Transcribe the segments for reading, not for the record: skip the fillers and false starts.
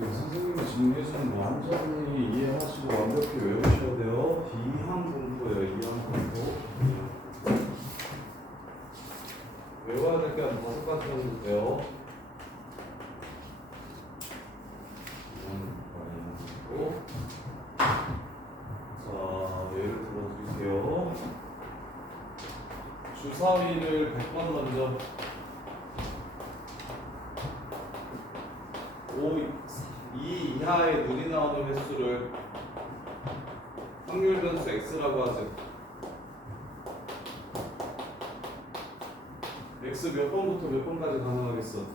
지금 선생님이 정리해주는 거 완전히 이해하시고 완벽히 외우셔야 돼요. 이항 공부예요. 이항 공부. 외워야 될 게 한 5가지 정도 돼요. 자, 예를 들어드릴게요. 주사위를 100번 던져. 2 이하의 눈이 나오는 횟수를 확률 변수 x라고 하죠. x 몇 번부터 몇 번까지 가능하겠어?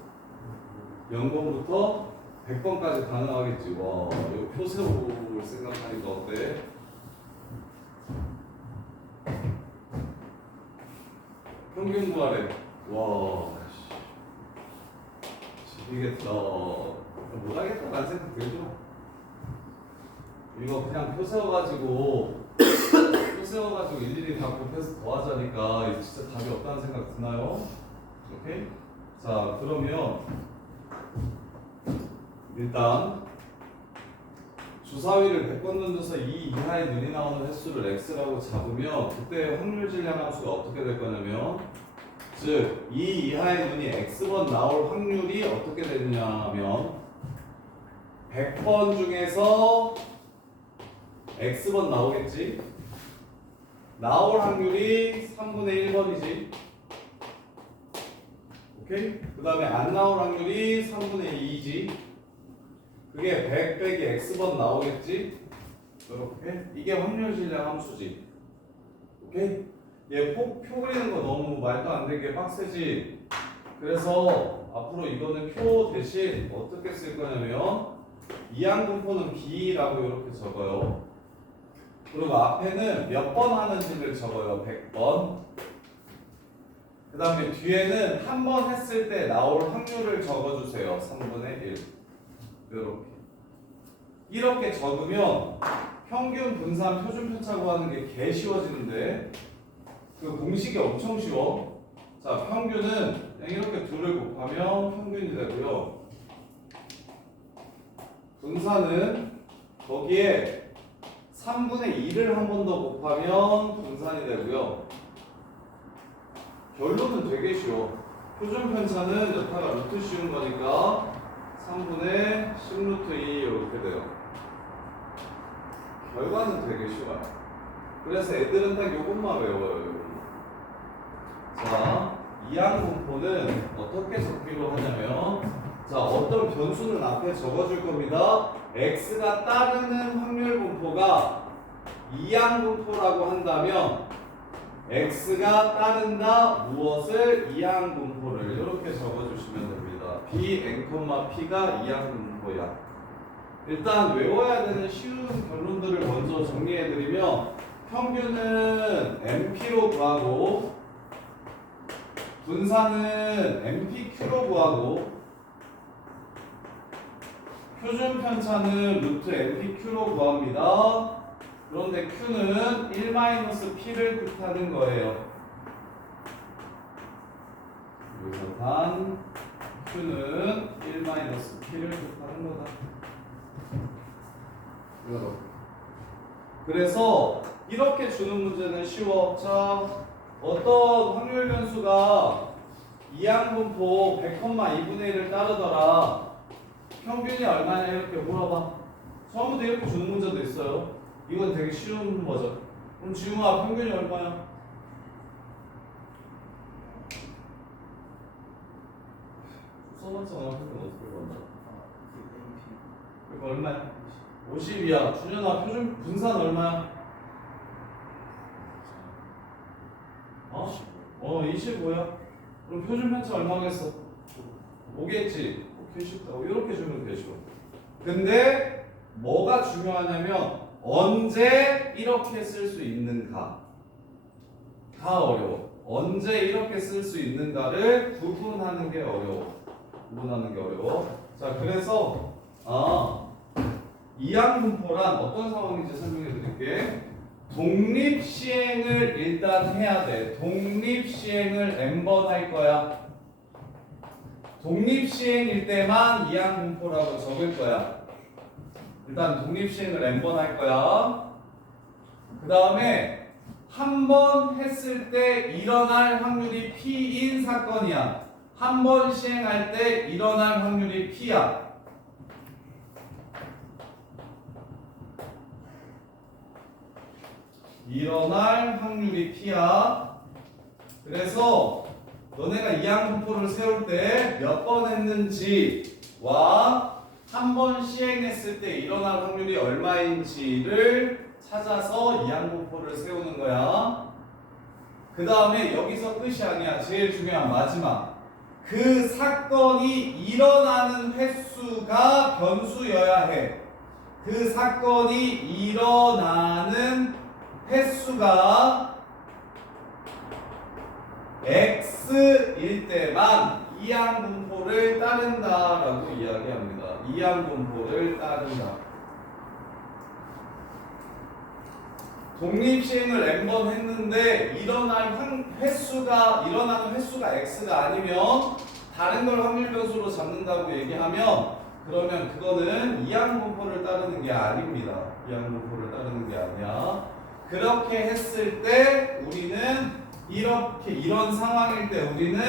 0번부터 100번까지 가능하겠지. 와, 이거 표 세워볼 생각하니까 어때? 평균 구하래. 와, 지리겠다. 못하겠다라는 생각 들죠? 이거 그냥 표 세워가지고 일일이 다 곱해서 더하자니까 이거 진짜 답이 없다는 생각 드나요? 오케이? 자, 그러면 일단 주사위를 100번 던져서 2 이하의 눈이 나오는 횟수를 x라고 잡으면 그때 확률 질량 함수가 어떻게 될 거냐면, 즉 2 이하의 눈이 x번 나올 확률이 어떻게 되느냐면 100번 중에서 x번 나오겠지? 나올 확률이 3분의 1번이지. 오케이? 그 다음에 안 나올 확률이 3분의 2지. 그게 100 빼기 x번 나오겠지? 이렇게. 이게 확률 질량 함수지. 오케이? 얘 표 그리는 거 너무 말도 안 되게 빡세지? 그래서 앞으로 이거는 표 대신 어떻게 쓸 거냐면 이항분포는 b라고 이렇게 적어요. 그리고 앞에는 몇 번 하는지를 적어요. 100번. 그 다음에 뒤에는 한 번 했을 때 나올 확률을 적어주세요. 3분의 1. 이렇게 적으면 평균, 분산, 표준, 편차 구하는 게 개 쉬워지는데 그 공식이 엄청 쉬워. 자, 평균은 그냥 이렇게 둘을 곱하면 평균이 되고요. 분산은 거기에 3분의 2를 한 번 더 곱하면 분산이 되고요. 결론은 되게 쉬워. 표준 편차는 여타가 루트 씌운 거니까 3분의 10루트 2 이렇게 돼요. 결과는 되게 쉬워요. 그래서 애들은 딱 요것만 외워요. 자, 이항분포는 어떻게 적기로 하냐면, 자, 어떤 변수는 앞에 적어줄 겁니다. x가 따르는 확률 분포가 이항분포라고 한다면 x가 따른다 무엇을? 이항분포를 이렇게 적어주시면 됩니다. b n, p가 이항분포야. 일단 외워야 되는 쉬운 결론들을 먼저 정리해드리면, 평균은 MP로 구하고 분산은 MPQ로 구하고 표준 편차는 루트 MPQ로 구합니다. 그런데 Q는 1-P를 뜻하는 거예요. 여기서 단 Q는 1-P를 뜻하는 거다. 그래서 이렇게 주는 문제는 쉬워. 자, 어떤 확률 변수가 이항분포 100,2분의 1을 따르더라. 평균이 얼마냐 이렇게 물어봐. 처음부터 이렇게 주는 문제도 있어요. 이건 되게 쉬운 거죠. 그럼 지웅아, 평균이 얼마야? 써봤잖아. 평균 어떻게 구한다? 그러니까 얼마야? 50이야. 준현아, 표준 분산 얼마야? 25야? 그럼 표준 편차 얼마겠어? 5겠지? 오케이, 쉽다고. 이렇게 주면 되죠. 근데 뭐가 중요하냐면 언제 이렇게 쓸 수 있는가 가 어려워. 언제 이렇게 쓸 수 있는가를 구분하는 게 어려워. 자, 그래서 이항분포란 어떤 상황인지 설명해 드릴게. 독립시행을 일단 해야 돼. 독립시행을 n번 할 거야. 독립시행일 때만 이항분포라고 적을 거야. 일단 독립시행을 n번 할 거야. 그 다음에 한 번 했을 때 일어날 확률이 P인 사건이야. 한 번 시행할 때 일어날 확률이 P야. 일어날 확률이 P야. 그래서 너네가 이항분포를 세울 때 몇 번 했는지와 한 번 시행했을 때 일어날 확률이 얼마인지를 찾아서 이항분포를 세우는 거야. 그 다음에 여기서 끝이 아니야. 제일 중요한 마지막. 그 사건이 일어나는 횟수가 변수여야 해. 그 사건이 일어나는 횟수가 x일 때만 이항분포를 따른다라고 이야기합니다. 이항분포를 따른다. 독립시행을 n번 했는데 일어나는 횟수가 x가 아니면 다른 걸 확률 변수로 잡는다고 얘기하면 그러면 그거는 이항분포를 따르는 게 아닙니다. 이항분포를 따르는 게 아니야. 그렇게 했을 때 우리는 이런 상황일 때 우리는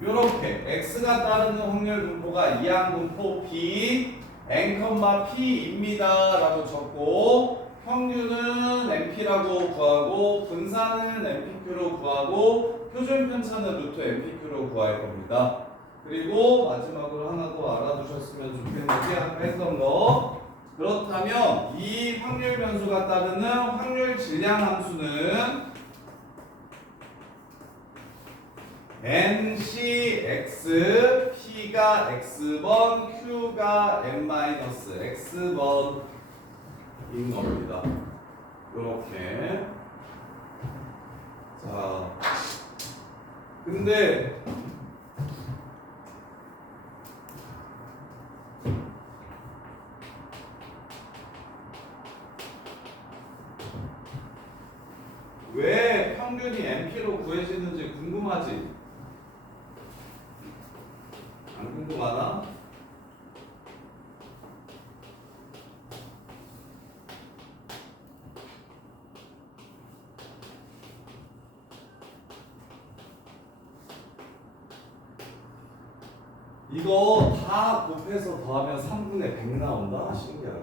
이렇게 x가 따르는 확률 분포가 이항분포 p n,p입니다 라고 적고 평균은 np라고 구하고 분산은 npq로 구하고 표준 편차는 루트 npq로 구할 겁니다. 그리고 마지막으로 하나 더 알아두셨으면 좋겠는 게 아까 했던 거. 그렇다면 이 확률 변수가 따르는 확률 질량 함수는 NCX, P가 X번, Q가 N-X번인 겁니다. 요렇게. 자, 근데 왜 평균이 NP로 구해지는지 궁금하지? 안 궁금하나? 이거 다 곱해서 더하면 3분의 100 나온다? 신기하게.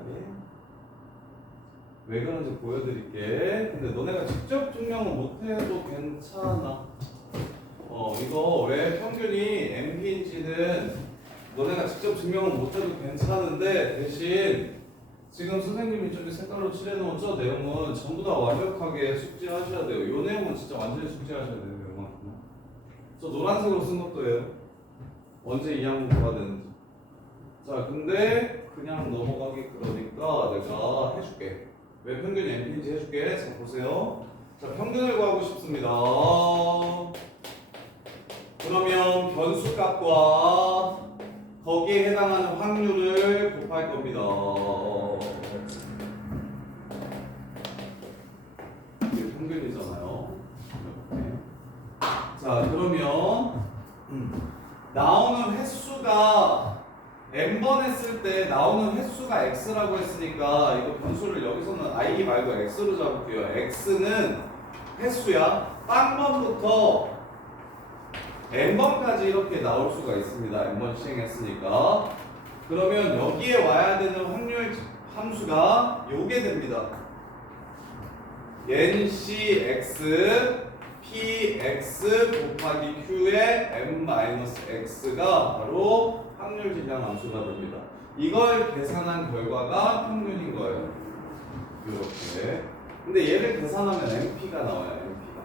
왜 그런지 보여드릴게. 근데 너네가 직접 증명은 못해도 괜찮아. 이거 왜 평균이 NP인지는 너네가 직접 증명은 못해도 괜찮은데 대신 지금 선생님이 저기 색깔로 칠해놓은 저 내용은 전부 다 완벽하게 숙지하셔야 돼요. 이 내용은 진짜 완전히 숙지하셔야 돼요. 이만큼. 저 노란색으로 쓴 것도예요. 언제 이항분포가 되는지. 자, 근데 그냥 넘어가기 그러니까 내가 해줄게. 왜 평균이 NP인지 해줄게. 자, 보세요. 자, 평균을 구하고 싶습니다. 그러면 변수값과 거기에 해당하는 확률을 곱할 겁니다. 이게 평균이잖아요. 이렇게. 자, 그러면 나오는 횟수가 n번 했을 때 나오는 횟수가 x라고 했으니까 이거 변수를 여기서는 i 말고 x로 잡을게요. x는 횟수야. 빵번부터 n번까지 이렇게 나올 수가 있습니다. n번 시행했으니까. 그러면 여기에 와야 되는 확률 함수가 요게 됩니다. NCX PX 곱하기 Q의 n-x가 바로 확률 질량 함수가 됩니다. 이걸 계산한 결과가 평균인 거예요. 이렇게. 근데 얘를 계산하면 NP가 나와요. NP가.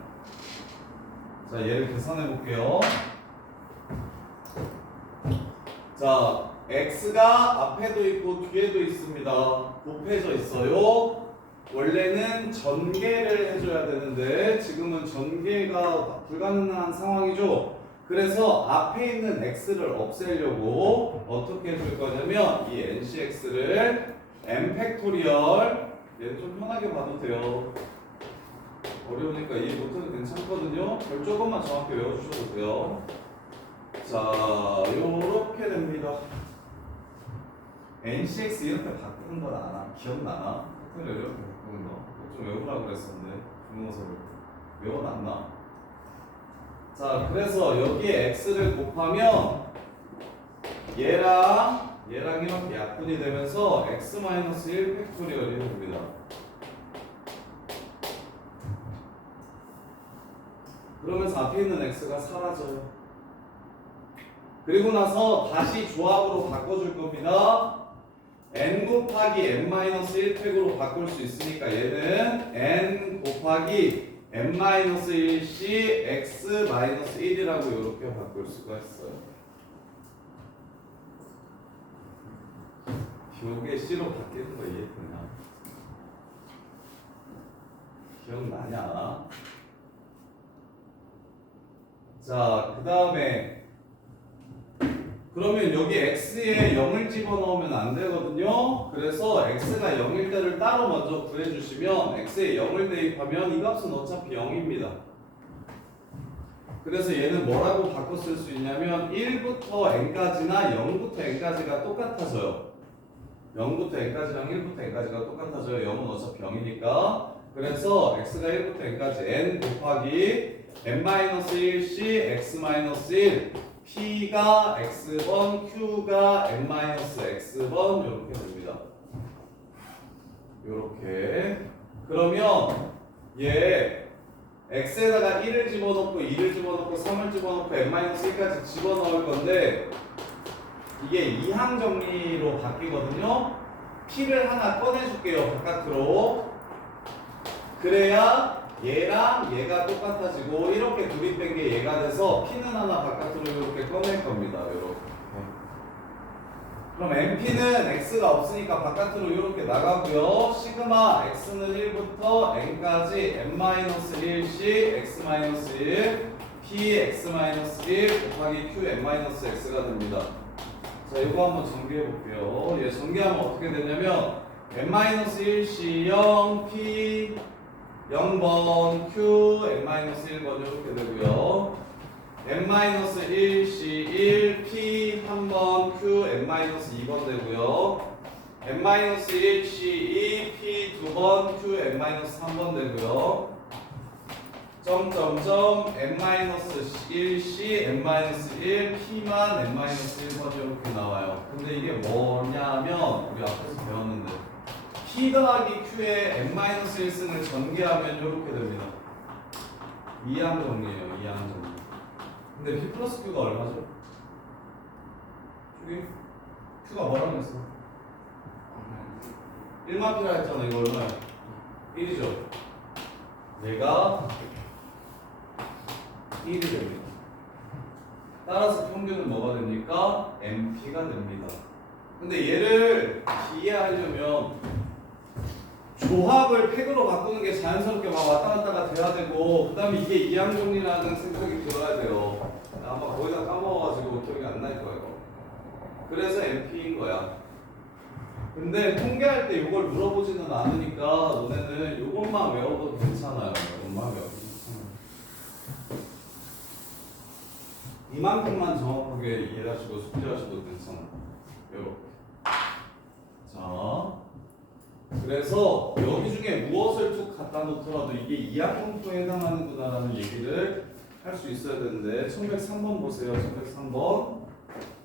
자, 얘를 계산해 볼게요. 자, x가 앞에도 있고 뒤에도 있습니다. 곱해져 있어요. 원래는 전개를 해줘야 되는데 지금은 전개가 불가능한 상황이죠. 그래서 앞에 있는 x를 없애려고 어떻게 해줄 거냐면 이 ncx를 n 팩토리얼, 얘는 좀 편하게 봐도 돼요. 어려우니까 이해 못해도 괜찮거든요. 별 조금만 정확히 외워주셔도 돼요. 자, 요렇게 이렇게 됩니다. NCX 이렇게 바꾸는 건 알아? 기억나나? 팩토리얼 이렇게 바꾸는 거. 좀 외우라고 그랬었는데 중간고사를 외워놨나? 자, 그래서 여기에 x를 곱하면 얘랑 이렇게 약분이 되면서 x-1 팩토리얼이 됩니다. 그러면서 앞에 있는 x가 사라져요. 그리고 나서 다시 조합으로 바꿔줄 겁니다. n 곱하기 n-1 팩으로 바꿀 수 있으니까 얘는 n 곱하기 n-1c x-1이라고 이렇게 바꿀 수가 있어요. 요게 C로 바뀌는 거 이해했냐? 기억나냐? 자, 그 다음에 그러면 여기 x에 0을 집어넣으면 안 되거든요. 그래서 x가 0일 때를 따로 먼저 구해주시면 x에 0을 대입하면 이 값은 어차피 0입니다. 그래서 얘는 뭐라고 바꿔 쓸 수 있냐면 1부터 n까지나 0부터 n까지가 똑같아져요. 0부터 n까지랑 1부터 n까지가 똑같아져요. 0은 어차피 0이니까. 그래서 x가 1부터 n까지 n 곱하기 n-1c x-1 p가 x번 q가 n-x번 이렇게 됩니다. 이렇게. 그러면 얘 x에다가 1을 집어넣고 2를 집어넣고 3을 집어넣고 n-1까지 집어넣을 건데 이게 이항 정리로 바뀌거든요. p를 하나 꺼내줄게요. 바깥으로. 그래야 얘랑 얘가 똑같아지고 이렇게 둘이 뺀 게 얘가 돼서 p는 하나 바깥으로 이렇게 꺼낼 겁니다. 이렇게. 그럼 np는 x가 없으니까 바깥으로 이렇게 나가고요. 시그마 x는 1부터 n까지 n-1c x-1 p x-1 곱하기 q n-x가 됩니다. 자, 이거 한번 정리해 볼게요. 얘 정리하면 어떻게 되냐면 n-1c 0, p 0번, q n-1번 이렇게 되고요. n-1c 1, p 1번, q n-2번 되고요. n-1c 2, p 2번, q n-3번 되고요. 점점점 n-1c n-1 p만 n-1번 이렇게 나와요. 근데 이게 뭐냐면 우리 앞에서 배웠는데 p 더하기 q에 n-1승을 전개하면 이렇게 됩니다. 이항 정리예요. 이항 정리. 근데 p 플러스 q가 얼마죠? 저기 q가 뭐라고 했어? 1만 p라 했잖아. 이거 얼마야? 1이죠. 얘가 1이 됩니다. 따라서 평균은 뭐가 됩니까? MP가 됩니다. 근데 얘를 이해하려면 조합을 팩으로 바꾸는 게 자연스럽게 막 왔다 갔다가 돼야 되고 그 다음에 이게 이항정리라는 생각이 들어야 돼요. 아마 거기다 까먹어가지고 기억이 안 날 거예요. 그래서 MP인 거야. 근데 통계할 때 이걸 물어보지는 않으니까 너네는 이것만 외워도 괜찮아요. 이것만 외워도 괜찮아요. 이만큼만 정확하게 이해하시고 숙지하셔도 괜찮아요. 이렇게. 자, 그래서 여기 중에 무엇을 툭 갖다 놓더라도 이게 이항공포에 해당하는구나라는 얘기를 할 수 있어야 되는데 1103번 보세요. 1103번.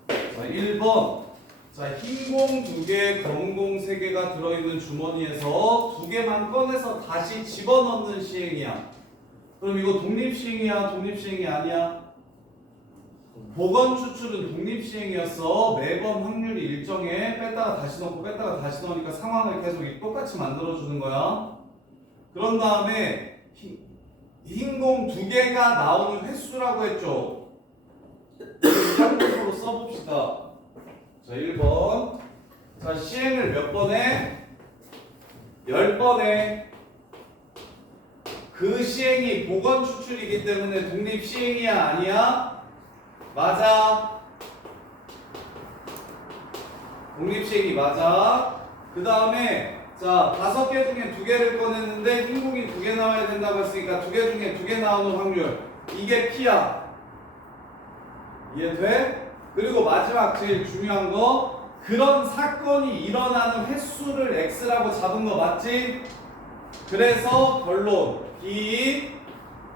자, 1번. 자, 흰 공 2개, 검은 공 3개가 들어있는 주머니에서 2개만 꺼내서 다시 집어넣는 시행이야. 그럼 이거 독립시행이야? 독립시행이 아니야? 보건 추출은 독립시행이었어. 매번 확률이 일정해. 뺐다가 다시 넣고 뺐다가 다시 넣으니까 상황을 계속 똑같이 만들어주는 거야. 그런 다음에 흰 공 2개가 나오는 횟수라고 했죠. 한국어로 써봅시다. 자, 1번. 자, 시행을 몇 번 해? 10번 해. 그 시행이 보건 추출이기 때문에 독립 시행이야? 아니야? 맞아. 독립 시행이 맞아. 그 다음에 자, 5개 중에 2개를 꺼냈는데 흰 공이 2개 나와야 된다고 했으니까 2개 중에 2개 나오는 확률. 이게 P야. 이해돼? 그리고 마지막 제일 중요한 거 그런 사건이 일어나는 횟수를 x라고 잡은 거 맞지? 그래서 결론 b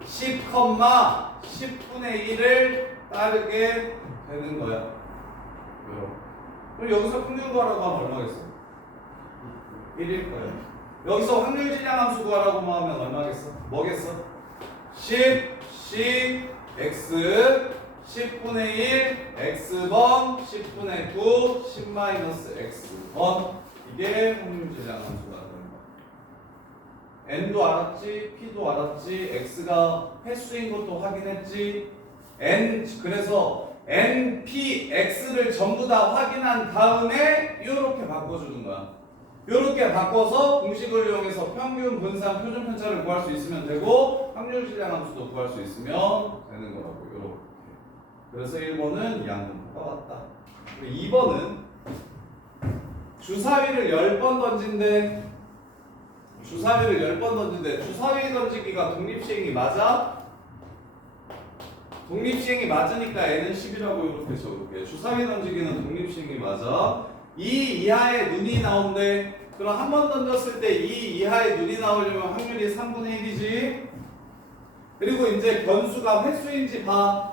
10,10분의 1을 따르게 되는 거야. 그럼 여기서 평균 구하라고 하면 얼마겠어? 1일 거예요. 여기서 확률 질량 함수 구하라고 하면 얼마겠어? 뭐겠어? 10 x 10분의 1 x번 10분의 9 10 마이너스 x번 이게 확률 질량 함수가 되는 거야. n도 알았지, p도 알았지, x가 횟수인 것도 확인했지. n 그래서 n, p, x를 전부 다 확인한 다음에 이렇게 바꿔주는 거야. 이렇게 바꿔서 공식을 이용해서 평균, 분산, 표준 편차를 구할 수 있으면 되고 확률 질량 함수도 구할 수 있으면 되는 거라고. 이렇게. 그래서 1번은 양분포가 맞다. 2번은 주사위를 10번 던진대. 주사위를 10번 던진대. 주사위 던지기가 독립시행이 맞아? 독립시행이 맞으니까 n은 10이라고 이렇게 적을게. 주사위 던지기는 독립시행이 맞아. 2 이하의 눈이 나온대. 그럼 한 번 던졌을 때 2 이하의 눈이 나오려면 확률이 3분의 1이지. 그리고 이제 변수가 횟수인지 봐.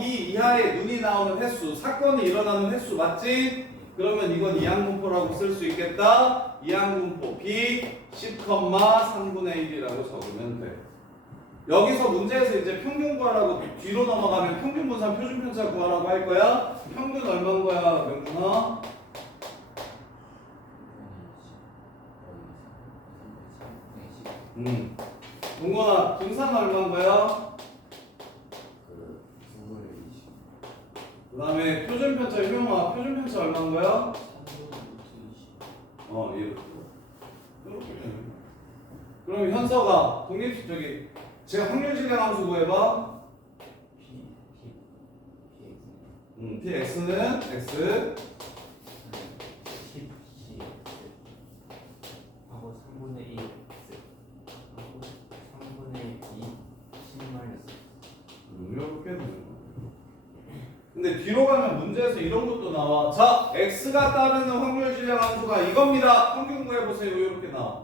2 이하의 눈이 나오는 횟수, 사건이 일어나는 횟수 맞지? 그러면 이건 이항분포라고 쓸 수 있겠다. 이항분포 b 10,3분의 1이라고 적으면 돼. 여기서 문제에서 이제 평균 구하라고 뒤로 넘어가면 평균 분산 표준 편차 구하라고 할 거야. 평균 얼마인 거야, 명준아? 동건아, 분산 얼마인 거야? 그 다음에 표준 편차, 효영아, 표준 편차 얼마인 거야? 이렇게. 그럼 현서가 독립식 제가 확률 질량 함수 구해봐. px는 x 10 하고 3분의 1 x 하고 3분의 2 10 마이너스 이렇게 되는 거야. 근데 뒤로 가면 문제에서 이런 것도 나와. 자, x가 따르는 확률 질량 함수가 이겁니다. 평균 구해보세요. 이렇게 나와.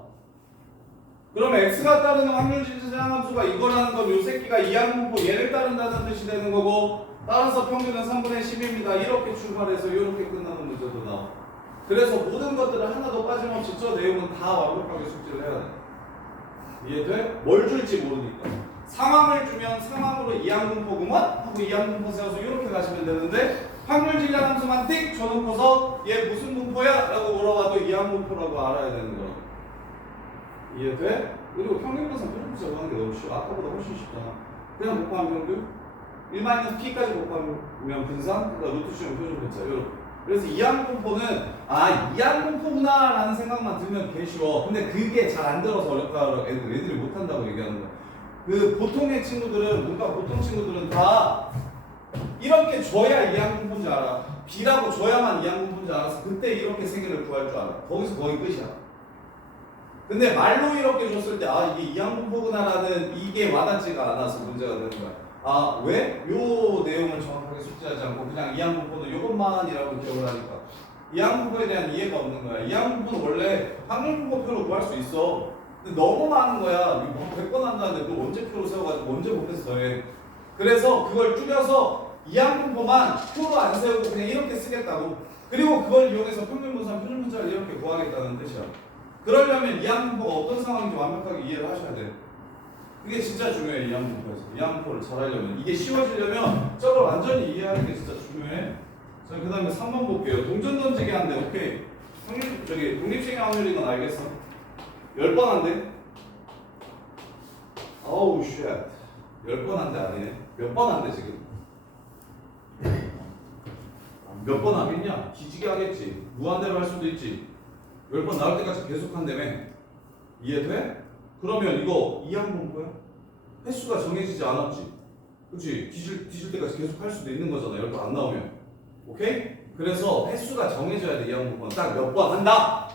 그럼 x가 따르는 확률 질량 함수가 이거라는 건 요 새끼가 이항분포 얘를 따른다는 뜻이 되는 거고, 따라서 평균은 3분의 10입니다. 이렇게 출발해서 이렇게 끝나는 문제도 나와. 그래서 모든 것들을 하나도 빠짐없이 저 내용은 다 완벽하게 숙지를 해야 돼. 이해돼? 뭘 줄지 모르니까. 상황을 주면 상황으로 이항분포구만 하고 이항분포 세워서 이렇게 가시면 되는데, 확률 질량 함수만 띡 줘놓고서 얘 무슨 분포야? 라고 물어봐도 이항분포라고 알아야 되는 거야. 이해돼? 그리고 평균분산 표준분산 구하는 게 너무 쉬워. 아까보다 훨씬 쉽잖아. 그냥 곱하면 평균 1-p까지 곱하면 분산, 그러니까 루트 씌우면 표준분차. 이렇게. 그래서 이항분포는 이항분포구나 라는 생각만 들면 개 쉬워. 근데 그게 잘 안 들어서 어렵다. 애들이 못한다고 얘기하는 거야. 그 보통의 친구들은, 뭔가 보통 친구들은 다 이렇게 줘야 이항분포인지 알아. B라고 줘야만 이항분포인지 알아서 그때 이렇게 세 개를 구할 줄 알아. 거기서 거의 끝이야. 근데 말로 이렇게 줬을 때 이게 이항분포구나라는 이게 와닿지가 않아서 문제가 되는 거야. 왜? 요 내용을 정확하게 숙지하지 않고 그냥 이항분포는 요것만이라고 기억을 하니까 이항분포에 대한 이해가 없는 거야. 이항분포는 원래 확률분포표로 구할 수 있어. 근데 너무 많은 거야. 100번 한다는데 그걸 언제 표로 세워가지고 언제 곱해서 더해. 그래서 그걸 줄여서 이항분포만 표로 안 세우고 그냥 이렇게 쓰겠다고. 그리고 그걸 이용해서 평균분산, 표준분차를 이렇게 구하겠다는 뜻이야. 그러려면 이항분포가 어떤 상황인지 완벽하게 이해를 하셔야 돼. 그게 진짜 중요해. 이항분포에서 이항분포를 잘 하려면, 이게 쉬워지려면 저걸 완전히 이해하는 게 진짜 중요해. 자, 그 다음에 3번 볼게요. 동전 던지기 한대. 오케이. 독립시행 확률인 건 알겠어. 10번 한대. 어우 쉣. 10번 한대 아니네. 몇 번 한대 지금? 몇 번 하겠냐? 뒤지게 하겠지. 무한대로 할 수도 있지. 10번 나올 때까지 계속 한다며. 이해돼? 그러면 이거 이항분포야? 횟수가 정해지지 않았지. 그치? 뒤질 때까지 계속 할 수도 있는 거잖아. 10번 안 나오면. 오케이? 그래서 횟수가 정해져야 돼. 이항분포는 딱 몇 번 한다.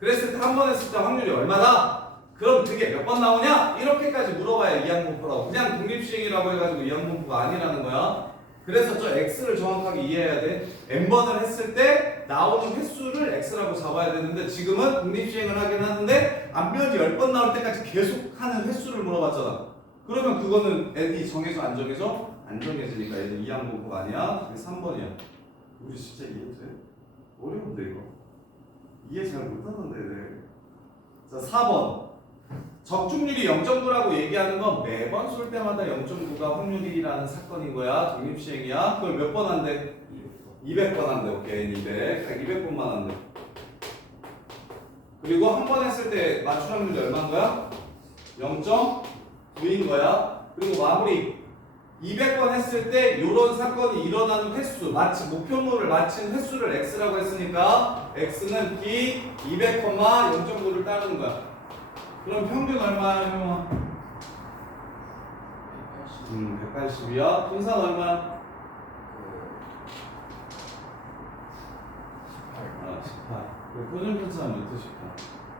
그랬을 때 한 번 했을 때 확률이 얼마다? 그럼 그게 몇 번 나오냐? 이렇게까지 물어봐야 이항분포라고. 그냥 독립시행이라고 해가지고 이항분포가 아니라는 거야. 그래서 저 x를 정확하게 이해해야 돼. n번을 했을 때 나오는 횟수를 x라고 잡아야 되는데 지금은 독립시행을 하긴 하는데 앞면이 10번 나올 때까지 계속 하는 횟수를 물어봤잖아. 그러면 그거는 n이 정해져 안 정해져? 안 정해지니까 얘는 이항공포가 아니야. 그게 3번이야. 우리 진짜 이해돼? 어려운데 이거. 이해 잘 못하는데. 자 4번. 적중률이 0.9라고 얘기하는 건 매번 쏠 때마다 0.9가 확률이라는 사건인 거야. 독립시행이야. 그걸 몇 번 한대? 200번 한대. 오케이. 200. 200번만 한대. 그리고 한 번 했을 때 맞출 확률이 얼마인 거야? 0.9인 거야. 그리고 마무리. 200번 했을 때 이런 사건이 일어나는 횟수, 목표물을 맞힌 횟수를 x라고 했으니까 x는 b 200, 0.9를 따르는 거야. 그럼 평균 얼마야, 형아? 180이야. 분산 얼마야? 18. 그 표준 편차는 루트 18.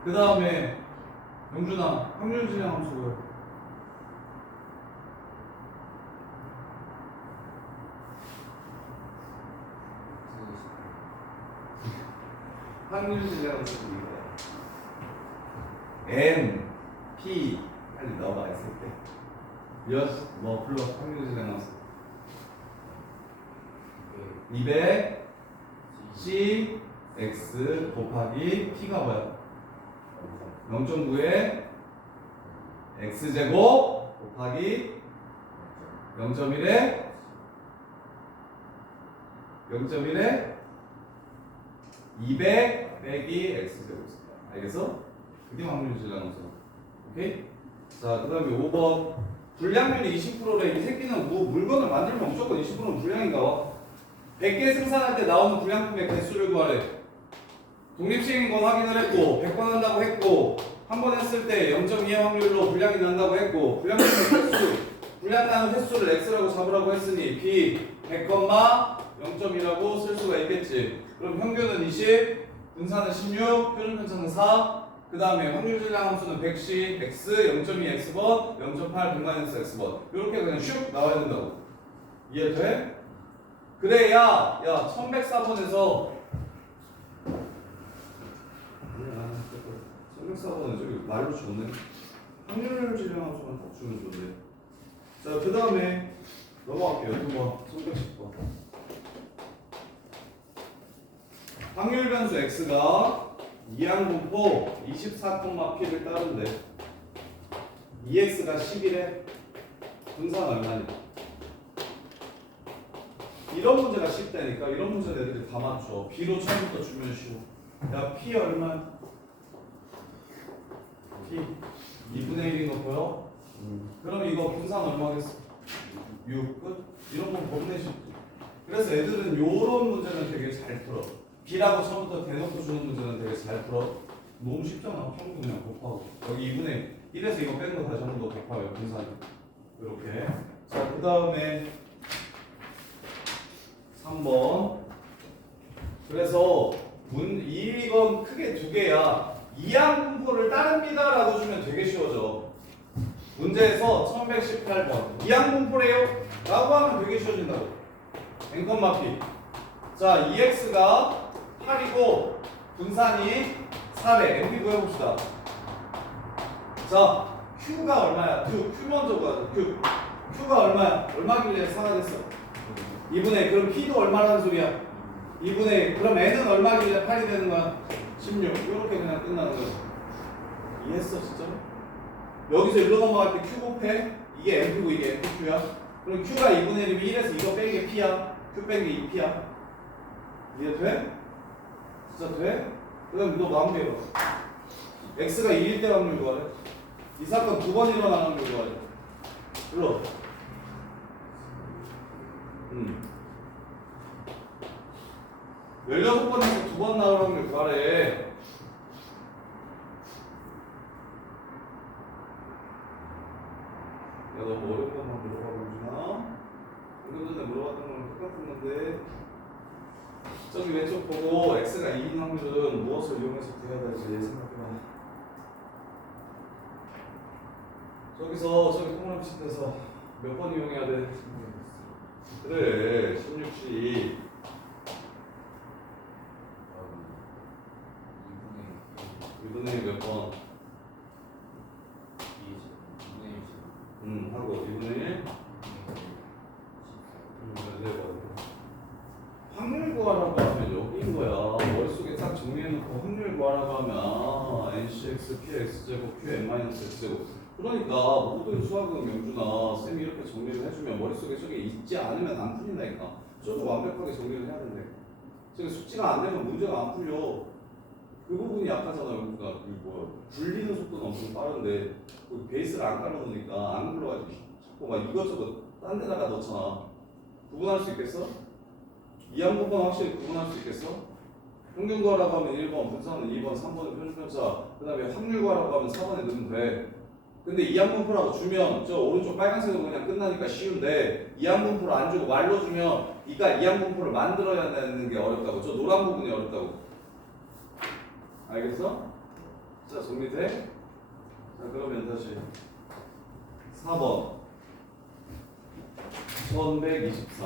그 다음에 영준아, 확률 질량 함수를. 확률 질량 함수는 이거야. n, p 빨리 넣어봐 했을 때. 뭐 불러 확률 질량 함수. 200 c x 곱하기 p가 뭐야? 0.9에 x제곱 곱하기 0.1에 200 빼기 x제곱. 알겠어? 그게 확률 질량함수. 오케이? 자, 그 다음에 5번. 불량률이 20%래. 이 새끼는 뭐 물건을 만들면 무조건 20%는 불량인가 봐. 100개 생산할 때 나오는 불량품의 개수를 구하래. 독립시행인 건 확인을 했고 100번 한다고 했고 한 번 했을 때 0.2의 확률로 불량이 난다고 했고 불량품의 횟수, 불량 나는 횟수를 x라고 잡으라고 했으니 b 100, 0.2라고 쓸 수가 있겠지. 그럼 평균은 20, 분산은 16, 표준 편차는 4. 그 다음에 확률 질량 함수는 100씩 x 0.2 x번, 0.8 분간해서 x번. 이렇게 그냥 슉 나와야 된다고. 이해돼? 그래야 1104번에서 1104번은 저기 말로 줬네. 확률 질량 함수만 딱 주면 좋네. 자, 그 다음에 넘어갈게요. 2번 1110번. 확률 변수 x가 이항분포 24,p를 따른대. 2x가 11에 분산 얼마냐? 이런 문제가 쉽다니까. 이런 문제 애들이 다 맞춰. b로 처음부터 주면 쉬워. 야, p 얼마? p 2분의 1인 거 보여? 그럼 이거 분산 얼마겠어? 6 끝? 이런 건 겁내 쉽지. 그래서 애들은 요런 문제는 되게 잘 풀어. b라고 처음부터 대놓고 주는 문제는 되게 잘 풀어. 너무 쉽잖아. 평균 그냥 곱하고. 여기 2분의 1에서 이거 빼는 거 다시 한 번 더 곱하고요. 분산이. 이렇게. 자, 그 다음에 3번. 그래서 이건 크게 두 개야. 이항분포를 따릅니다 라고 주면 되게 쉬워져. 문제에서 1118번 이항분포래요 라고 하면 되게 쉬워진다고. n, p. 자, 2x가 8이고 분산이 4래. np 구해봅시다. 자, q가 얼마야? q 먼저 구하자. q가 얼마야? 얼마길래 4가 됐어? 2분의. 그럼 p도 얼마라는 소리야? 2분의. 그럼 n은 얼마길래 8이 되는 거야? 16. 이렇게 그냥 끝나는 거야. 이해했어 진짜? 여기서 일로 넘어갈 때 q 곱해. 이게 np고 이게 npq야. 그럼 q가 2분의 1이면 1에서 이거 빼는 게 p야. q 빼는 게 2p야. 이해돼? 진짜 돼? 그 다음에 너 마무리해봐. x가 2일 때 확률 구하래. 이 사건 두 번 일어나는 확률 구하래. 불러. 16번에서 두 번 나올 확률 구하래. 야, 너무 어려운 것만 물어봐도 되나? 방금 전에 물어봤던 거랑 똑같은 건데. 저기 왼쪽 보고 x가 2인 확률은 무엇을 이용해서 구해야 될지 생각해봐. 저기서 저기 통합식에서 몇 번 이용해야 돼? 그래 16시 2분의 1 몇 번? 하고 2분의 1 확률 구하라고 하면 여기인 거야. 머릿속에 딱 정리해놓고 확률 구하라고 하면 NCX, PX제곱, QN-X제곱. 그러니까 모든 수학은 명준아 쌤이 이렇게 정리를 해주면 머릿속에 저게 있지 않으면 안 풀린다니까. 저도 완벽하게 정리를 해야 된대. 저게 숙지가 안 되면 문제가 안 풀려. 그 부분이 약하잖아요. 그러니까 굴리는 속도는 엄청 빠른데 그 베이스를 안 깔아놓으니까 안 굴러가지고 자꾸 막 이것저것 딴 데다가 넣잖아. 구분할 수 있겠어? 이항분번 확실히 구분할 수 있겠어? 평균 구하라고 하면 1번, 분산은 2번, 3번은 표준편차, 그 다음에 확률 구하라고 하면 4번에 넣으면 돼. 근데 이항분포라고 주면 저 오른쪽 빨간색으로 그냥 끝나니까 쉬운데 이항분포를 안 주고 말로 주면 네가 이항분포를 만들어야 되는 게 어렵다고. 저 노란 부분이 어렵다고. 알겠어? 자, 정리돼? 자, 그러면 다시 4번 1124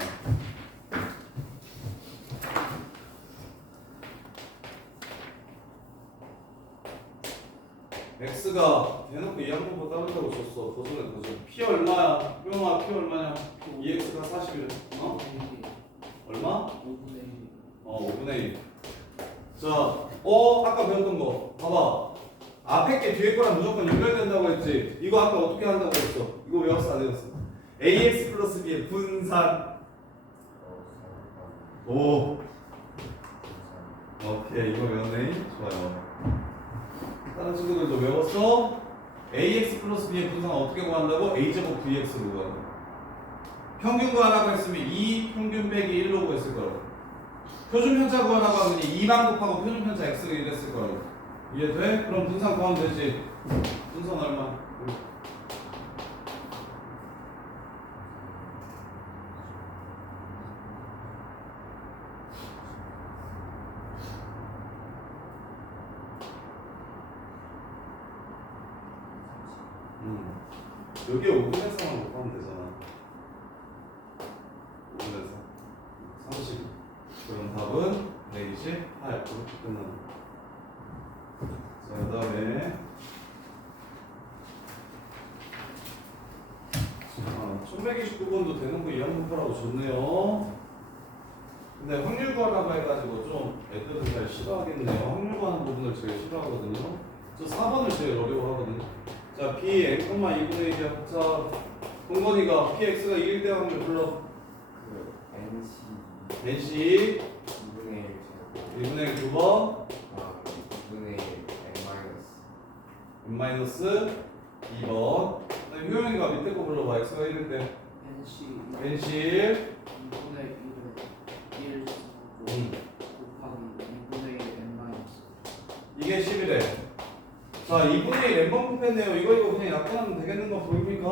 X가 대놓고 이항분포 따른다고 줬어. 거절해. P 얼마야? 뿅아 P 얼마냐? 2X가 41 어? 얼마? 5분의 1 자, 아까 배웠던 거 봐봐. 앞에 게 뒤에 거랑 무조건 연결된다고 했지. 이거 아까 어떻게 한다고 했어? 이거 외웠어 안 외웠어? AX 플러스 B의 분산. 오. 오케이 이거 외웠네. 좋아요. 다른 친구들도 외웠어? AX 플러스 B의 분산 어떻게 구한다고? A제곱 VX로 구한다. 평균 구하라고 했으면 2 평균 빼기 1로 구했을 거라고. 표준 편차 구하라고 하면 2만 곱하고 표준 편차 x를 이랬을 거라고. 이해돼? 그럼 분산 구하면 되지. 분산 얼마? 여기에 5분의 3을 곱하면 되잖아. 5분의 3 30. 그럼 답은 128 이렇게 끝나는. 자, 그 다음에 1129번도 대놓고 이항분포라고 줬네요. 근데 확률 구하라고 해가지고 좀 애들은 잘 싫어하겠네요. 확률 구하는 부분을 제일 싫어하거든요. 저 4번을 제일 어려워하거든요. 자, B n, 2분의 1이야. 자, 동건이가 PX가 1대 확률 불러. NC 2분의 1 두 번. 2분의 1 n n-2번. 그다음에 효영이가 밑에 거 불러봐. x가 1일 때. NC 1. 2분의 1을 1 곱하기 2분의 1 n-. 이게 11에. 자, 2분의 1 n번 곱했네요. 이거 그냥 약분하면 되겠는 거 보입니까?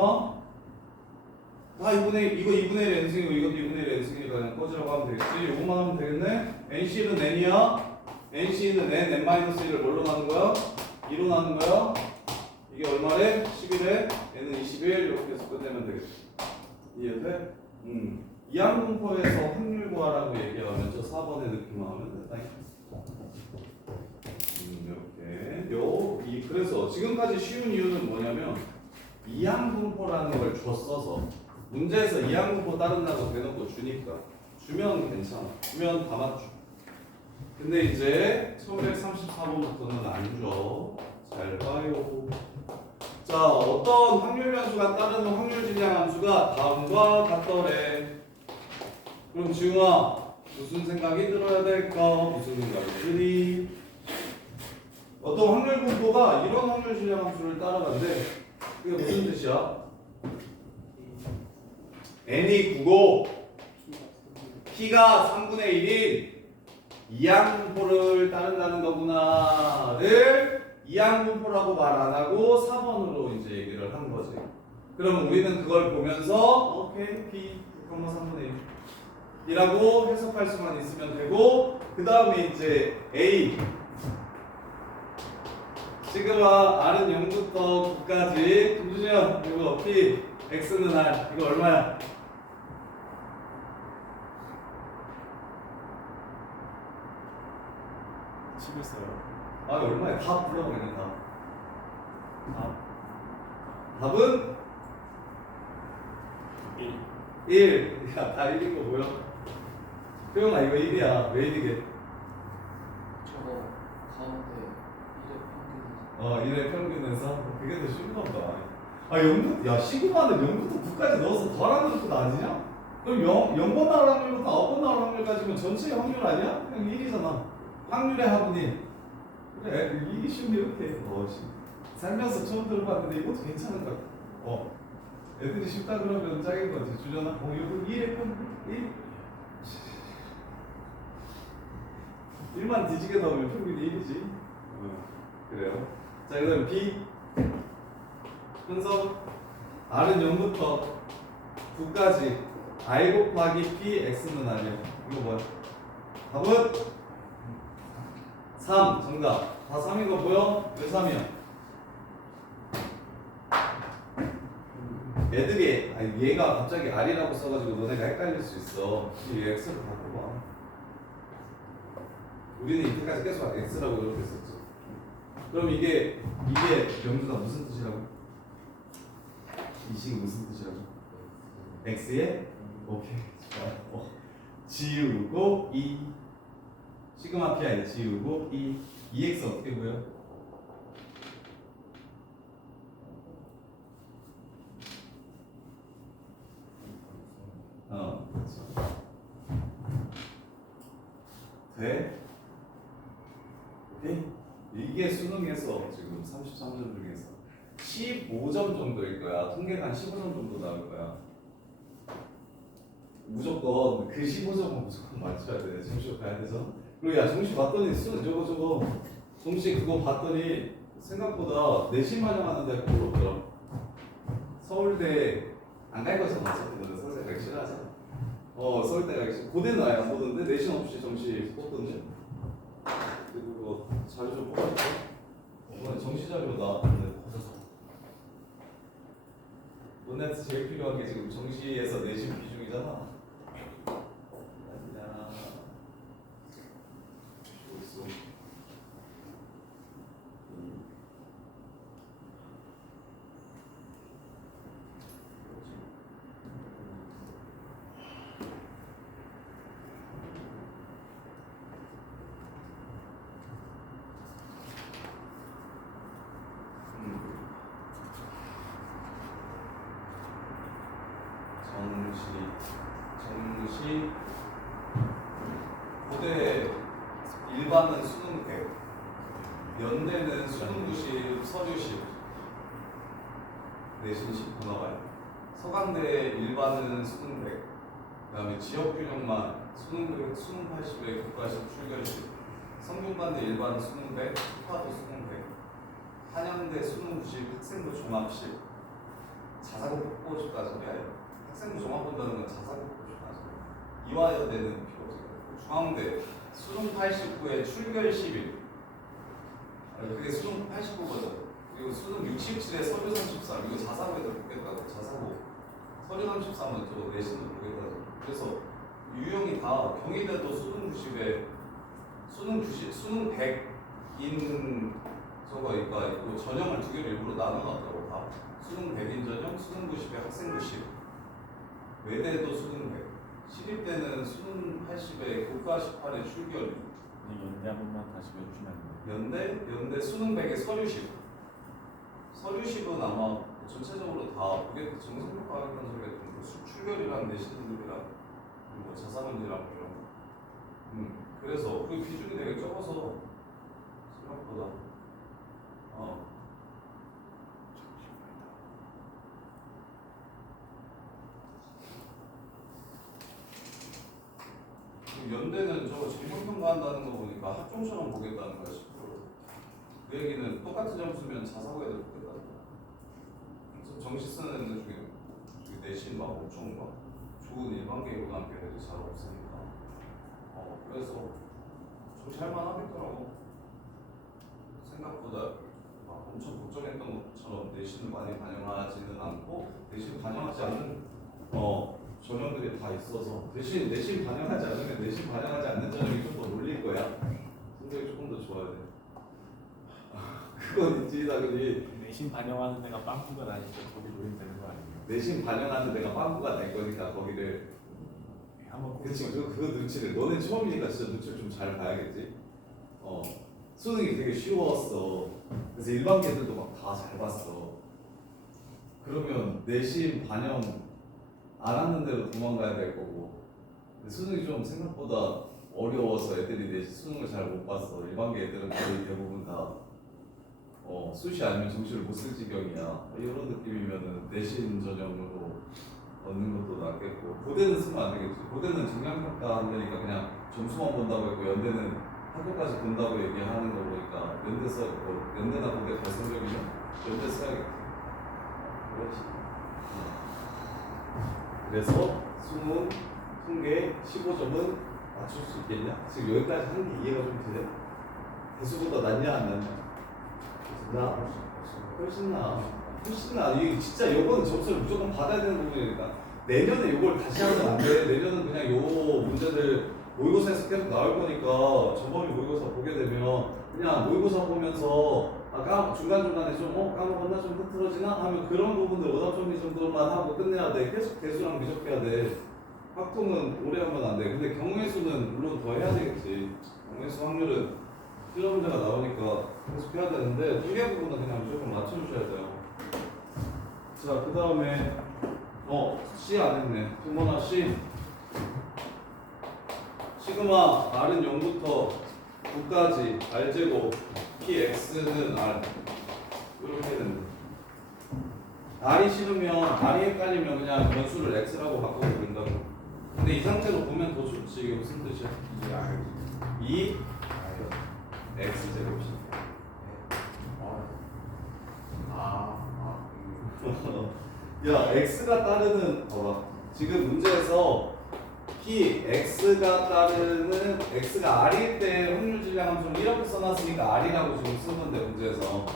다 2분의 1, 이거 2분의 1 n승이고 이것도 2분의 1 n승이니까 그냥 꺼지라고 하면 되겠지. 요거만 하면 되겠네. NC는 n이야. NC는 n, n-1을 뭘로 나눈 거야? 2로 나눈 거야. 이게 얼마래? 11에 n은 21 이렇게 해서 끝내면 되겠지. 이해돼? 이항분포에서 확률 구하라고 얘기하면 저 4번의 느낌만 하면 된다. 이렇게. 그래서 지금까지 쉬운 이유는 뭐냐면 이항분포라는 걸 줬어서 문제에서 이항분포 따른다고 대놓고 주니까 주면 괜찮아. 주면 다 맞죠. 근데 이제 1134번부터는 안 줘. 잘 봐요. 자, 어떤 확률 변수가 따르는 확률 질량 함수가 다음과 같더래. 그럼 지웅아 무슨 생각이 들어야 될까? 무슨 생각이 드니? 어떤 확률 분포가 이런 확률 질량 함수를 따라간대. 그게 무슨 뜻이야? n이 9고 p가 3분의 1인 이항분포를 따른다는 거구나를 이항분포라고 말 안 하고 4번으로 이제 얘기를 한 거지. 그러면 우리는 그걸 보면서 오케이 p 9,3분의 1이라고 해석할 수만 있으면 되고, 그 다음에 이제 a 시그마 r은 0부터 9까지 김준현 이거 p x는 r 이거 얼마야? 치고 있어요. 아니 얼마야? 답 불러봐 그냥 답. 아, 답은 1. 1. 야, 다 1인 거 보여? 효영아 이거 1이야. 왜 1이게? 저거 가운데 1의 평균에서 1의 평균에서 그게 더 쉬운가 보다. 아, 0부터, 야, 시그마는 0부터 9까지 넣어서 더하는 것도 아니냐? 그럼 0번 나올 확률부터 9번 나올 확률까지면 전체의 확률 아니야? 그냥 1이잖아. 확률의 합은 1. 그래, 이게 쉬운데 이렇게. 살면서 처음 들어봤는데 이것도 괜찮은 것 같아. 애들이 쉽다 그러면 짝인 거지. 주려나? 이거 1의 평균? 1? 1만 뒤지게 나오면 평균이 1이지. 그래요. 자, 그 다음 B. 분석. R은 0부터 9까지. I 곱하기 P, X는 아니야. 이거 뭐야? 답은 3. 정답. 다 3인 거 보여? 왜 3이야? 애들이 얘가 갑자기 R이라고 써가지고 너네가 헷갈릴 수 있어. 이 X를 바꿔봐. 우리는 이때까지 계속 X라고 이렇게 썼죠. 그럼 이게 명주가 무슨 뜻이라고? 이 식이 무슨 뜻이라고? X에? 오케이. 좋아. 지우고 2 시그마 Pi 지우고 2x 어떻게 보여? 그렇죠. 돼? 오케이? 이게 수능에서 지금 33점 중에서 15점 정도일 거야. 통계가 한 15점 정도 나올 거야. 무조건 그 15점은 무조건 맞춰야 돼. 정시 가야 돼서. 그리고 야 정시 봤더니 저거 정시 그거 봤더니 생각보다 내신 반영하는데 별로 없더라. 서울대 안 갈 거잖아. 어차피 너는 서울대 가기 싫어하잖아. 서울대 가기 싫어. 고대는 아예 안 보던데 내신 없이 정시 뽑던데. 그리고 그거 자료 좀 뽑아줄게. 이번에 정시 자료 나왔는데 너네한테 제일 필요한 게 지금 정시에서 내신 비중이잖아. 아니야. 어딨어? 정시 고대 일반은 수능 100, 연대는 수능 90, 서류 10, 내신 10 번호가요. 서강대 일반은 수능 100, 그다음에 지역균형만 수능 100, 수능 80에 국가 10, 출결 10, 성균관대 일반 수능 100, 특화도 수능 100, 한양대 수능 90, 학생부 종합 10. 자사고 뽑고 싶다 소리 아니에요. 학생부 종합 본다는 건 자사고 뽑고 싶다 소리. 이화여대는 필요 없어요. 중앙대 수능 89에 출결 11. 그게 수능 89거든. 그리고 수능 67에 서류 33. 이거 자사고에도 보겠다고. 자사고 서류 33은 저거 내신도 보겠다고. 그래서 유형이 다 경희대도 수능 90에 수능 100인 저거 있고 전형을 두 개로 일부러 나눠놨더라고 다. 수능 100인 전형, 수능 90에 학생 90. 외대도 수능 100. 신입대는 수능 80에 국가 18에 출결. 연대 한 번만 다시 해주시면 안 돼요? 연대 수능 100에 서류 10. 서류 10은 아마 전체적으로 다 그게 정성평가 하겠다는 소리가 있던데 출결이랑 내신들이랑 뭐 자사문이랑 이런 거. 그래서 그 비중이 되게 적어서 생각보다 연대는 저거 정성평가 한다는 거 보니까 학종처럼 보겠다는 거야 10%. 그 얘기는 똑같은 점수면 자사고에도 보겠다는 거야. 그래서 정시 쓰는 애들 중에 내신 막 엄청 막 좋은 일반계 고등학교 애들이 잘 없으니까 그래서 정시 할만 하겠더라고. 생각보다 막 엄청 걱정했던 것처럼 내신을 많이 반영하지는 않고 내신 반영하지 않는 전형들이 다 있어서 대신 내신 반영하지 않으면 내신 반영하지 않는 전형이 좀 더 놀릴 거야. 성적이 조금 더 줘야 돼. 그건 있지 당연히. 내신 반영하는 데가 빵꾸가 나니까 거기 노리면 되는 거 아니에요? 내신 반영하는 데가 빵꾸가 될 거니까 거기를. 한번 그치 그거 눈치를 너네 처음이니까 진짜 눈치를 좀 잘 봐야겠지. 수능이 되게 쉬웠어. 그래서 일반계들도 막 다 잘 봤어. 그러면 내신 반영 안 하는 대로 도망가야 될 거고. 근데 수능이 좀 생각보다 어려워서 애들이 내신 수능을 잘 못 봤어. 일반계 애들은 거의 대부분 다 수시 아니면 정시를 못 쓸 지경이야. 이런 느낌이면은 내신 전형으로 얻는 것도 낫겠고. 고대는 쓰면 안 되겠지. 고대는 정량평가 한다니까 그냥 점수만 본다고 했고, 연대는 학교까지 본다고 얘기하는 거 보니까 연대나 고대 갈 성적이면 연대 써야겠지. 그래서 수능 통계 15점은 맞출 수 있겠냐? 지금 여기까지 하는 게 이해가 좀 되냐? 대수보다 낫냐 안 낫냐? 나 훨씬 나. 훨씬 나. 이게 진짜 요거는 점수를 무조건 받아야 되는 부분이니까 내년에 요걸 다시 하면 안 돼. 내년은 그냥 요 문제들 모의고사에서 계속 나올 거니까 저번에 모의고사 보게 되면 그냥 모의고사 보면서 중간중간에 좀 까먹었나 좀 흐트러지나 하면 그런 부분들 오답 정리 정도만 하고 끝내야 돼. 계속 대수랑 미적해야 돼. 확통은 오래 하면 안 돼. 근데 경우의 수는 물론 더 해야 되겠지. 경우의 수 확률은 필러 문제가 나오니까 계속 해야 되는데 두 개 부분은 그냥 무조건 맞춰주셔야 돼요. 자, 그 다음에 C 안 했네. 두모나 C. 시그마 R은 0부터 9까지 R제곱 PX는 R 이렇게 된다. R이 싫으면 R이 헷갈리면 그냥 변수를 X라고 바꿔도 된다고. 근데 이 상태로 보면 더 좋지. 이게 무슨 뜻이야? 이 X제곱이 야, X가 따르는 지금 문제에서 P, X가 따르는 X가 R일 때 확률 질량 함수를 이렇게 써놨으니까 R이라고 지금 쓴 건데 문제에서.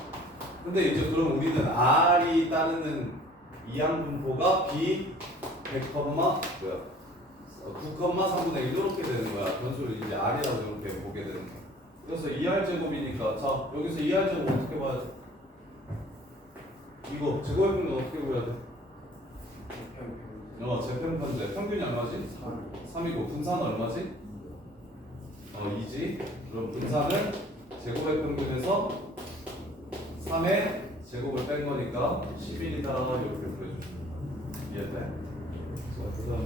근데 이제 그럼 우리는 R이 따르는 이항 분포가 B 100, 9,3분의 1 이렇게 되는 거야. 변수를 이제 R이라고 이렇게 보게 되는 거야. 그래서 2R 제곱이니까 자 여기서 2R 제곱 어떻게 봐야지? 이거 제곱의 평균 어떻게 구해야 돼? 재평판인데 평균이 얼마지? 3이고 분산은 얼마지? 2지. 그럼 분산은 제곱의 평균에서 3의 제곱을 뺀 거니까 11이다 이렇게 구해줍니다. 이해돼? 자, 그 다음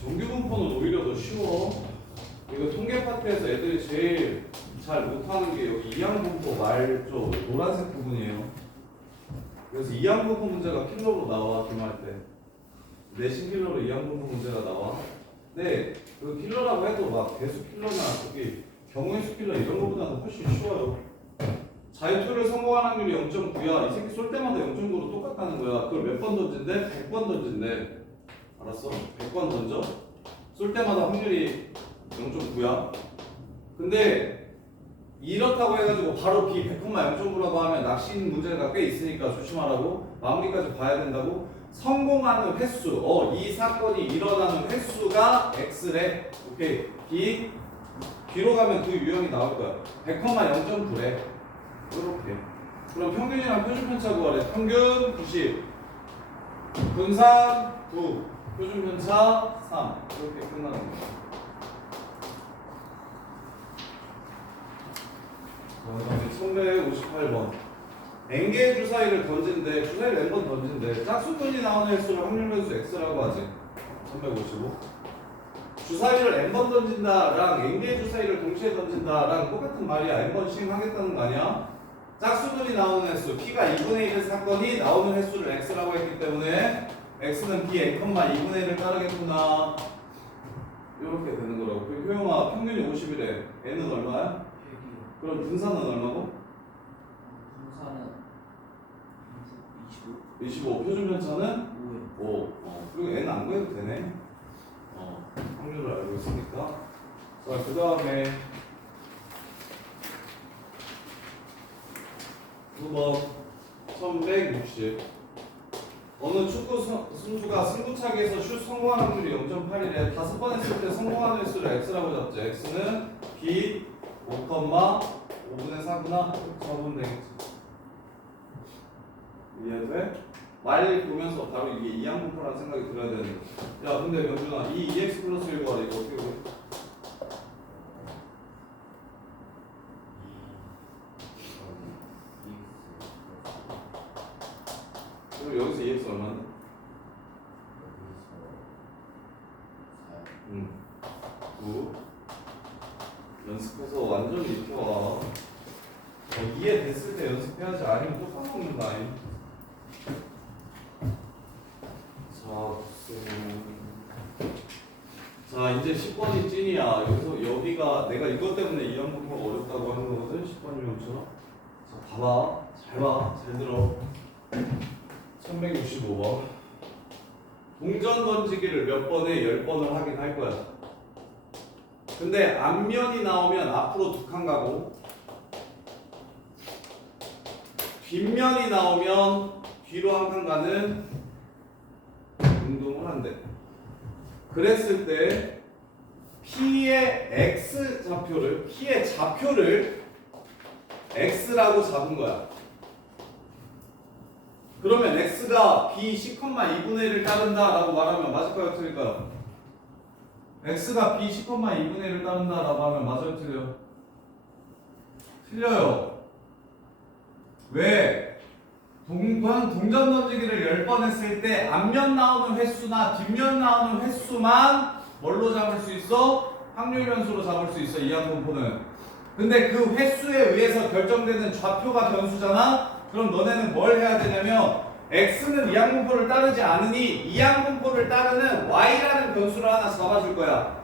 정규 분포는 오히려 더 쉬워. 이거 통계 파트에서 애들이 제일 잘 못하는 게 여기 이항 분포 말쪽 노란색 부분이에요. 그래서 이항 분포 문제가 킬러로 나와. 기말 때 내신 킬러로 이항 분포 문제가 나와. 근데 그 킬러라고 해도 막 대수 킬러나 저기 경우의 수 킬러 이런 거보다는 훨씬 쉬워요. 자유투를 성공한 확률이 0.9야. 이 새끼 쏠 때마다 0.9로 똑같다는 거야. 그걸 몇 번 던진대? 100번 던진대. 알았어? 100번 던져? 쏠 때마다 확률이 0.9야. 근데 이렇다고 해가지고 바로 B 100,0.9라고 하면 낚시 문제가 꽤 있으니까 조심하라고. 마무리까지 봐야 된다고. 성공하는 횟수, 이 사건이 일어나는 횟수가 X래. 오케이. B 뒤로 가면 그 유형이 나올 거야. 100,0.9래. 이렇게. 그럼 평균이랑 표준편차 구하래. 평균 90, 분산 9, 표준편차 3. 이렇게 끝나는 거야. 그다음에 1158번. n개의 주사위를 던진대. 주사위를 n번 던진대. 짝수분이 나오는 횟수를 확률 변수 x라고 하지. 1155. 주사위를 n번 던진다랑 n개의 주사위를 동시에 던진다랑 똑같은 말이야. n번 시행하겠다는 거 아니야? 짝수분이 나오는 횟수 p가 2분의 1의 사건이 나오는 횟수를 x라고 했기 때문에 x는 b n, 2분의 1을 따르겠구나. 이렇게 되는 거라고. 그리고 효영아 평균이 50이래. n은 얼마야? 100이요. 그럼 분산은 얼마고? 분산은 25. 25. 표준편차는 5요. 5. 그리고 n 안 구해도 되네. 확률을 알고 있으니까. 자, 그 다음에 9번 1160. 어느 축구 선수가 승부차기에서 슛 성공한 확률이 0.8이래. 5번 했을 때 성공하는 횟수를 x라고 잡자. x는 B 5,5분의 4구나. 적으면 되겠지. 이해돼? 말 보면서 바로 이게 이항분포라는 생각이 들어야 되는데. 야 근데 명준아 이 2x 플러스 1과 이거 어떻게 돼? 그럼 여기서 2x 얼마인데? 9. 연습해서 완전히 익혀와. 이해됐을 때 연습해야지. 아니면 또 까먹는다. 자 이제 10번이 찐이야. 여기가 내가 이것 때문에 이항분포가 어렵다고 하는 거거든. 10번이면처럼. 자 봐봐. 잘 봐. 잘 들어. 1165번. 동전 던지기를 몇 번에 10번을 하긴 할 거야. 근데 앞면이 나오면 앞으로 2칸 가고 뒷면이 나오면 뒤로 1칸 가는 운동을 한대. 그랬을 때 P의 X 좌표를 P의 좌표를 X라고 잡은 거야. 그러면 X가 B 10,2분의 1을 따른다 라고 말하면 맞을까요? 틀릴까요? X가 B 10,2분의 1을 따른다 라고 하면 맞아요? 틀려요? 틀려요. 왜? 동전 던지기를 10번 했을 때 앞면 나오는 횟수나 뒷면 나오는 횟수만 뭘로 잡을 수 있어? 확률 변수로 잡을 수 있어. 이항분포는. 근데 그 횟수에 의해서 결정되는 좌표가 변수잖아? 그럼 너네는 뭘 해야 되냐면 x는 이항분포를 따르지 않으니 이항분포를 따르는 y라는 변수를 하나 잡아줄 거야.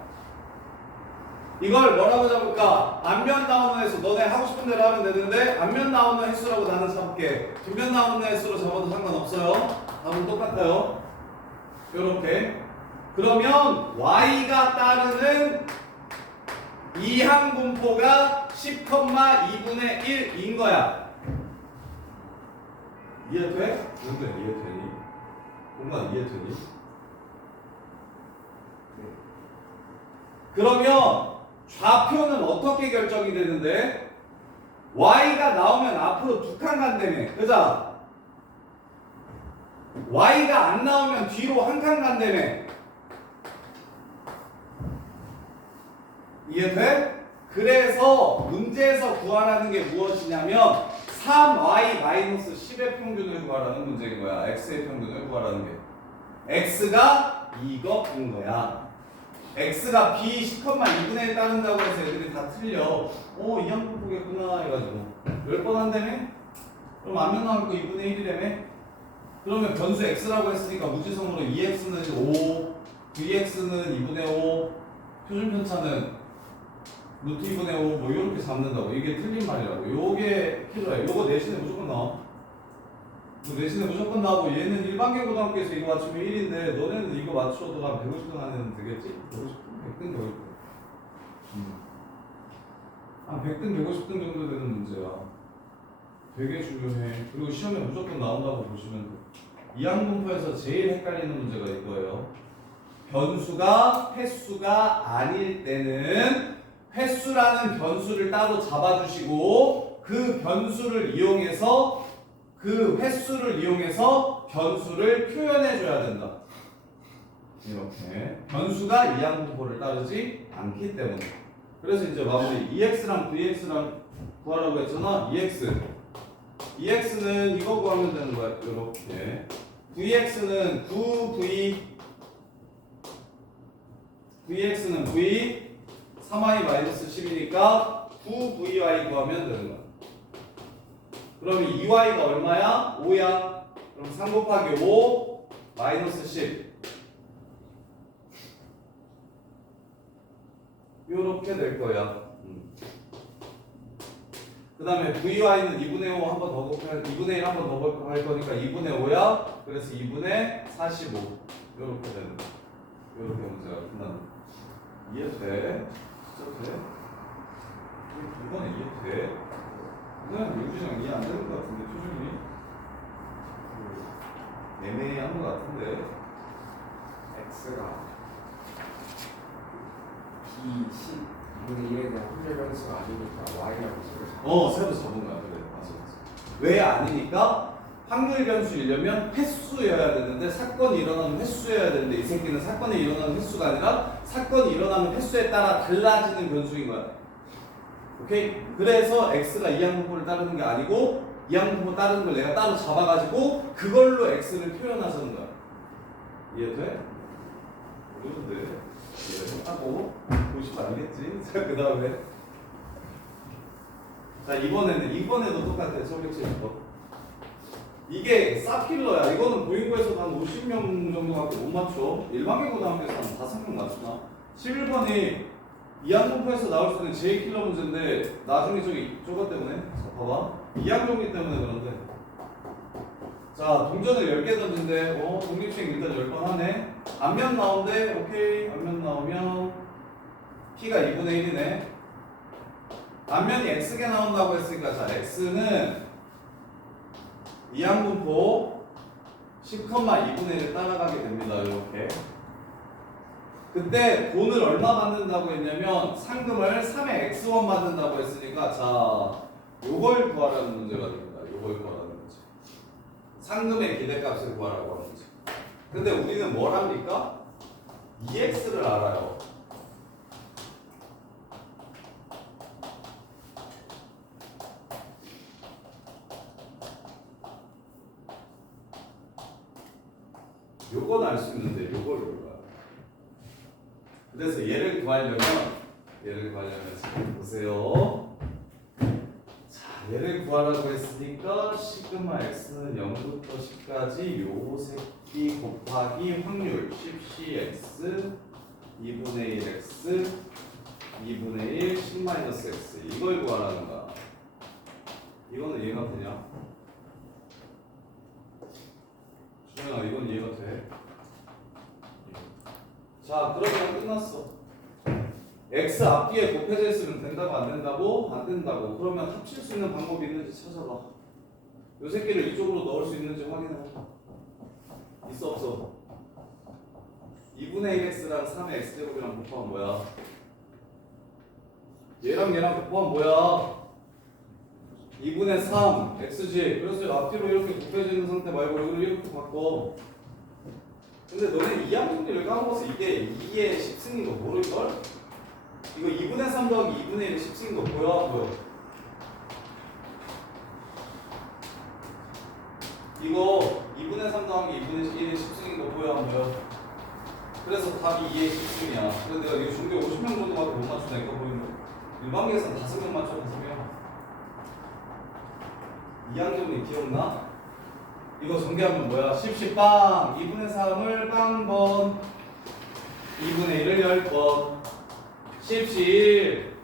이걸 뭐라고 잡을까? 앞면 나오는 횟수. 너네 하고 싶은 대로 하면 되는데 앞면 나오는 횟수라고 나는 잡을게. 뒷면 나오는 횟수로 잡아도 상관없어요. 답은 똑같아요. 요렇게. 그러면 y가 따르는 이항분포가 10,2분의 1인 거야. 이해돼? 뭔데 이해되니? 뭔가 이해되니? 그러면 좌표는 어떻게 결정이 되는데? y가 나오면 앞으로 2칸 간다며. 그죠? y가 안 나오면 뒤로 1칸 간다며. 이해돼? 그래서 문제에서 구하라는 게 무엇이냐면 3y-10의 평균을 구하라는 문제인 거야. x의 평균을 구하라는 게. x가 이거인 거야. x가 b 10,2분의 1 따른다고 해서 애들이 다 틀려. 이항분포겠구나 해가지고 10번 한다며? 그럼 앞면 나올 거 2분의 1이라며? 그러면 변수 x라고 했으니까 무지성으로 2x는 5, vx는 2분의 5, 표준 편차는 루트 2분의 5 뭐 이렇게 잡는다고. 이게 틀린 말이라고. 요게 필요해. 요거 내신에 무조건 나와. 내신에 무조건 나오고 얘는 일반계 고등학교에서 이거 맞추면 1인데 너네는 이거 맞춰도 한 150등 안에는 되겠지? 150등? 100등 더 있고. 한 100등 150등 정도 되는 문제야. 되게 중요해. 그리고 시험에 무조건 나온다고 보시면 돼. 이항분포에서 제일 헷갈리는 문제가 이거예요. 변수가 횟수가 아닐 때는 횟수라는 변수를 따로 잡아주시고 그 변수를 이용해서 그 횟수를 이용해서 변수를 표현해 줘야 된다. 이렇게 변수가 이항분포를 따르지 않기 때문에. 그래서 이제 마무리 EX랑 VX랑 구하라고 했잖아. EX는 이거 구하면 되는 거야. 이렇게 VX는 9VX는 V 3y-10이니까 9VY 구하면 되는 거야. 그러면 2y가 얼마야? 5야. 그럼 3 곱하기 5 마이너스 10. 요렇게 될 거야. 그 다음에 VY는 2분의 5 한 번 더 곱할 2분의 1 한 번 더 곱할 거니까 2분의 5야. 그래서 2분의 45. 요렇게 되는 거야. 요렇게 문제가 끝나는 거야. 이해돼? 진짜 돼? 이번에 이해돼? 그냥 유주장 이해 안 되는 것 같은데 표준이 애매한 것 같은데 x가 b 10 근데 얘에 대한 확률 변수가 아니니까 y라고 써서 세로 잡은 거야. 그래. 맞아. 왜 아니니까 확률 변수이려면 횟수여야 되는데 사건이 일어나는 횟수여야 되는데 이 새끼는 사건이 일어나는 횟수가 아니라 사건이 일어나는 횟수에 따라 달라지는 변수인 거야. 오케이? 그래서 x가 이항분포를 따르는 게 아니고 이항분포 따르는 걸 내가 따로 잡아가지고 그걸로 x를 표현하자는 거야. 이해돼? 모르는데 이해하고 보시면 알겠지? 자, 그 다음에 자 이번에도 똑같아. 설계치 거. 이게 쌉킬러야. 이거는 보인고에서 한 50명 정도밖에 못 맞춰. 일반계고등학교에서 한 5명 맞추나? 11번이 이항분포에서 나올 수 있는 제일 킬러 문제인데 나중에 저거 때문에 자 봐봐 이항정리 때문에 그런데 자 동전을 10개 던진대. 독립식 일단 10번 하네. 앞면 나온대. 오케이. 앞면 나오면 P가 2분의 1이네. 앞면이 X개 나온다고 했으니까 자 X는 이항분포 10,2분의 1을 따라가게 됩니다. 이렇게. 그때 돈을 얼마 받는다고 했냐면 상금을 3의 X1 받는다고 했으니까 자 요걸 구하라는 문제가 됩니다. 요걸 구하라는 문제. 상금의 기대값을 구하라고 하는 문제. 근데 우리는 뭘 합니까? EX를 알아요. 요건 알 수 있는데 요걸 몰라요. 그래서 얘를 구하려면 지금 보세요. 자, 얘를 구하라고 했으니까 시그마 x는 0부터 10까지 요 새끼 곱하기 확률 10cx 2분의 1x 2분의 1 10-x 이걸 구하라는 거야. 이거는 이해가 되냐? 주영아 이건 이해가 돼? 자 그러면 끝났어. x 앞뒤에 곱해져 있으면 된다고 안 된다고? 안 된다고. 그러면 합칠 수 있는 방법이 있는지 찾아봐. 요 새끼를 이쪽으로 넣을 수 있는지 확인해봐. 있어 없어? 2분의 1x랑 3의 x제곱이랑 곱하면 뭐야? 얘랑 곱하면 뭐야? 2분의 3 xg. 그래서 앞뒤로 이렇게 곱해져 있는 상태 말고 여기를 이렇게 바꿔. 근데 너네 2항 정리를 까먹어서 이게 2의 10승인 거 모를걸? 이거 2분의 3 더하기 2분의 1의 10승인 거 보여? 보여? 이거 2분의 3 더하기 2분의 1의 10승인 거 보여? 안 보여? 그래서 답이 2의 10승이야. 근데 내가 이거 중계 50명 정도밖에 못 맞추다니까 보이는 거. 일반계에서는 5명 맞춰. 5명. 2항 정리 기억나? 이거 전개하면 뭐야? 10, 빵! 2분의 3을 빵번 2분의 1을 10번 10, 1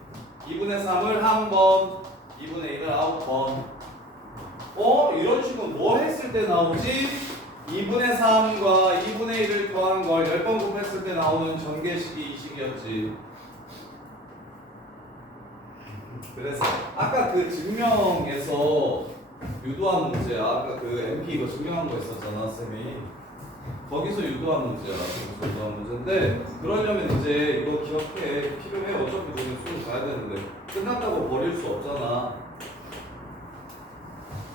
2분의 3을 한번 2분의 1을 9번 이런 식으로 뭐 했을 때 나오지? 2분의 3과 2분의 1을 더한 걸 10번 곱했을 때 나오는 전개식이 이 식이었지. 그래서 아까 그 증명에서 유도한 문제야. 아까 그 MP 이거 증명한 거 있었잖아, 쌤이. 거기서 유도한 문제야. 거기서 유도한 문제인데 그러려면 이제 이거 기억해. 필요해. 어차피 너네 수능 가야 되는데 끝났다고 버릴 수 없잖아.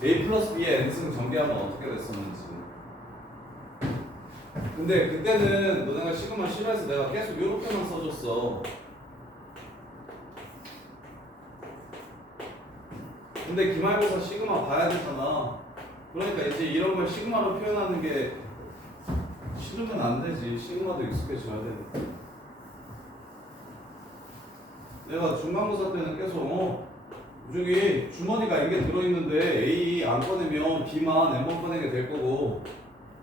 A 플러스 B의 n승 전개하면 어떻게 됐었는지. 근데 그때는 너네가 시그마 싫어해서 내가 계속 이렇게만 써줬어. 근데 기말고사 시그마 봐야 되잖아. 그러니까 이제 이런 걸 시그마로 표현하는 게 싫으면 안 되지. 시그마도 익숙해져야 되니까. 내가 중간고사 때는 계속 저기 주머니가 이게 들어있는데 A 안 꺼내면 B만 N번 꺼내게 될 거고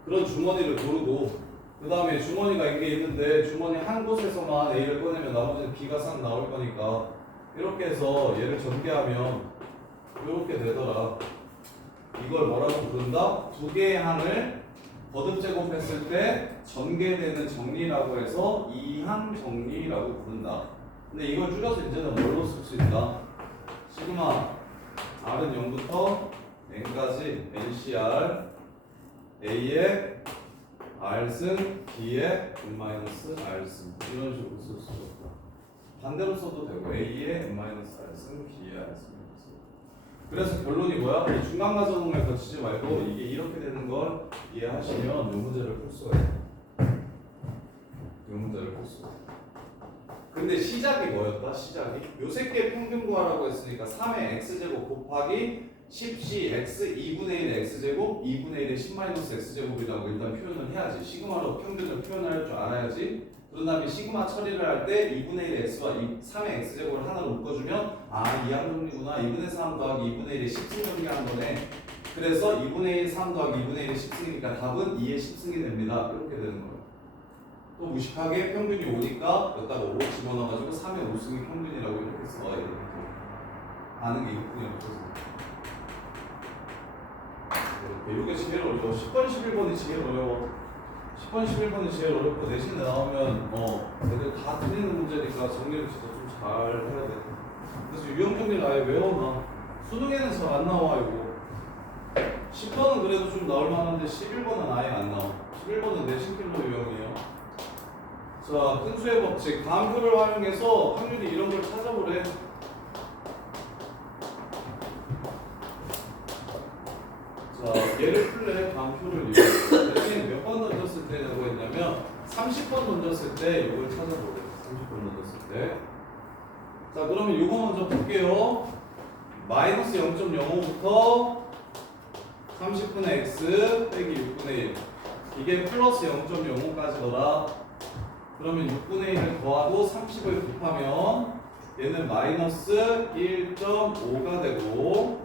그런 주머니를 고르고 그 다음에 주머니가 이게 있는데 주머니 한 곳에서만 A를 꺼내면 나머지는 B가 싹 나올 거니까 이렇게 해서 얘를 전개하면 이렇게 되더라. 이걸 뭐라고 부른다? 두 개의 항을 거듭 제곱했을 때 전개되는 정리라고 해서 이항 정리라고 부른다. 근데 이걸 줄여서 이제는 뭘로 쓸 수 있다? 시그마 R은 0부터 N까지 NCR A의 R승 B의 N-R승 이런 식으로 쓸 수 있다. 반대로 써도 되고 A에 n-r승 B에 r승. 그래서 결론이 뭐야? 이 중간 가정을 거치지 말고 이게 이렇게 되는 걸 이해하시면 이 문제를 풀 수가 있어요. 이 문제를 풀 수가 있어요. 근데 시작이 뭐였다? 시작이 요 새끼의 평균 구하라고 했으니까 3의 x제곱 곱하기 10c x 2분의 1 x제곱 2분의 1의 10 x제곱이라고 일단 표현을 해야지. 시그마로 평균을 표현할 줄 알아야지. 그런 다음에 시그마 처리를 할 때 2분의 1 x와 3의 x제곱을 하나로 묶어주면 아 이항정리구나. 2분의 3 더하기 2분의 1의 10승 정리한 거네. 그래서 2분의 1 3 더하기 2분의 1의 10승이니까 답은 2의 10승이 됩니다. 이렇게 되는 거예요. 또 무식하게 평균이 오니까 여기다가 5 집어넣어가지고 3의 5승이 평균이라고 이렇게 써야 돼요. 아는 게 이것뿐이야. 이게 제일 어려워. 10번, 11번이 제일 어려워. 10번, 11번이 제일 어렵고 내신에 나오면 애들 다 틀리는 문제니까 정리를 진짜 좀 잘 해야 돼. 그래서 유형 정리를 아예 외워놔. 수능에는 잘 안 나와 이거. 10번은 그래도 좀 나올 만한데 11번은 아예 안 나와. 11번은 내신필로 유형이에요. 자, 근수의 법칙. 다음표를 활용해서 확률이 이런 걸 찾아보래. 자, 얘를 풀래. 다음표를 이용해서. 대신 몇 번 던졌을 때라고 했냐면 30번 던졌을 때 이걸 찾아보래. 30번 던졌을 때. 자, 그러면 이거 먼저 볼게요. 마이너스 0.05부터 30분의 x 빼기 6분의 1. 이게 플러스 0.05까지더라. 그러면 6분의 1을 더하고 30을 곱하면 얘는 마이너스 1.5가 되고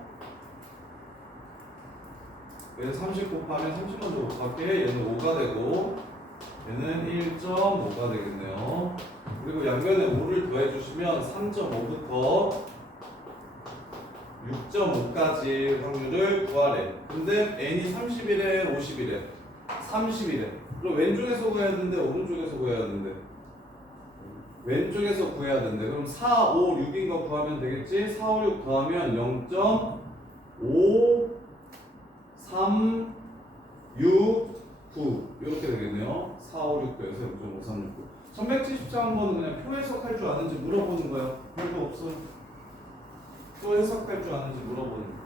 얘는 30 곱하면 30 먼저 곱할게. 얘는 5가 되고 얘는 1.5가 되겠네요. 그리고 양변에 5를 더해주시면 3.5부터 6.5까지 확률을 구하래. 근데 n이 31에 51에 31에 그럼 왼쪽에서 구해야 되는데 오른쪽에서 구해야 되는데 왼쪽에서 구해야 되는데 그럼 4, 5, 6인 거 구하면 되겠지? 4, 5, 6 더하면 0.5 3, 6, 9 이렇게 되겠네요. 4, 5, 6 더해서 0.5, 3, 6, 9 1174번은 그냥 표 해석할 줄 아는지 물어보는 거야. 별거 없어. 표 해석할 줄 아는지 물어보는 거야.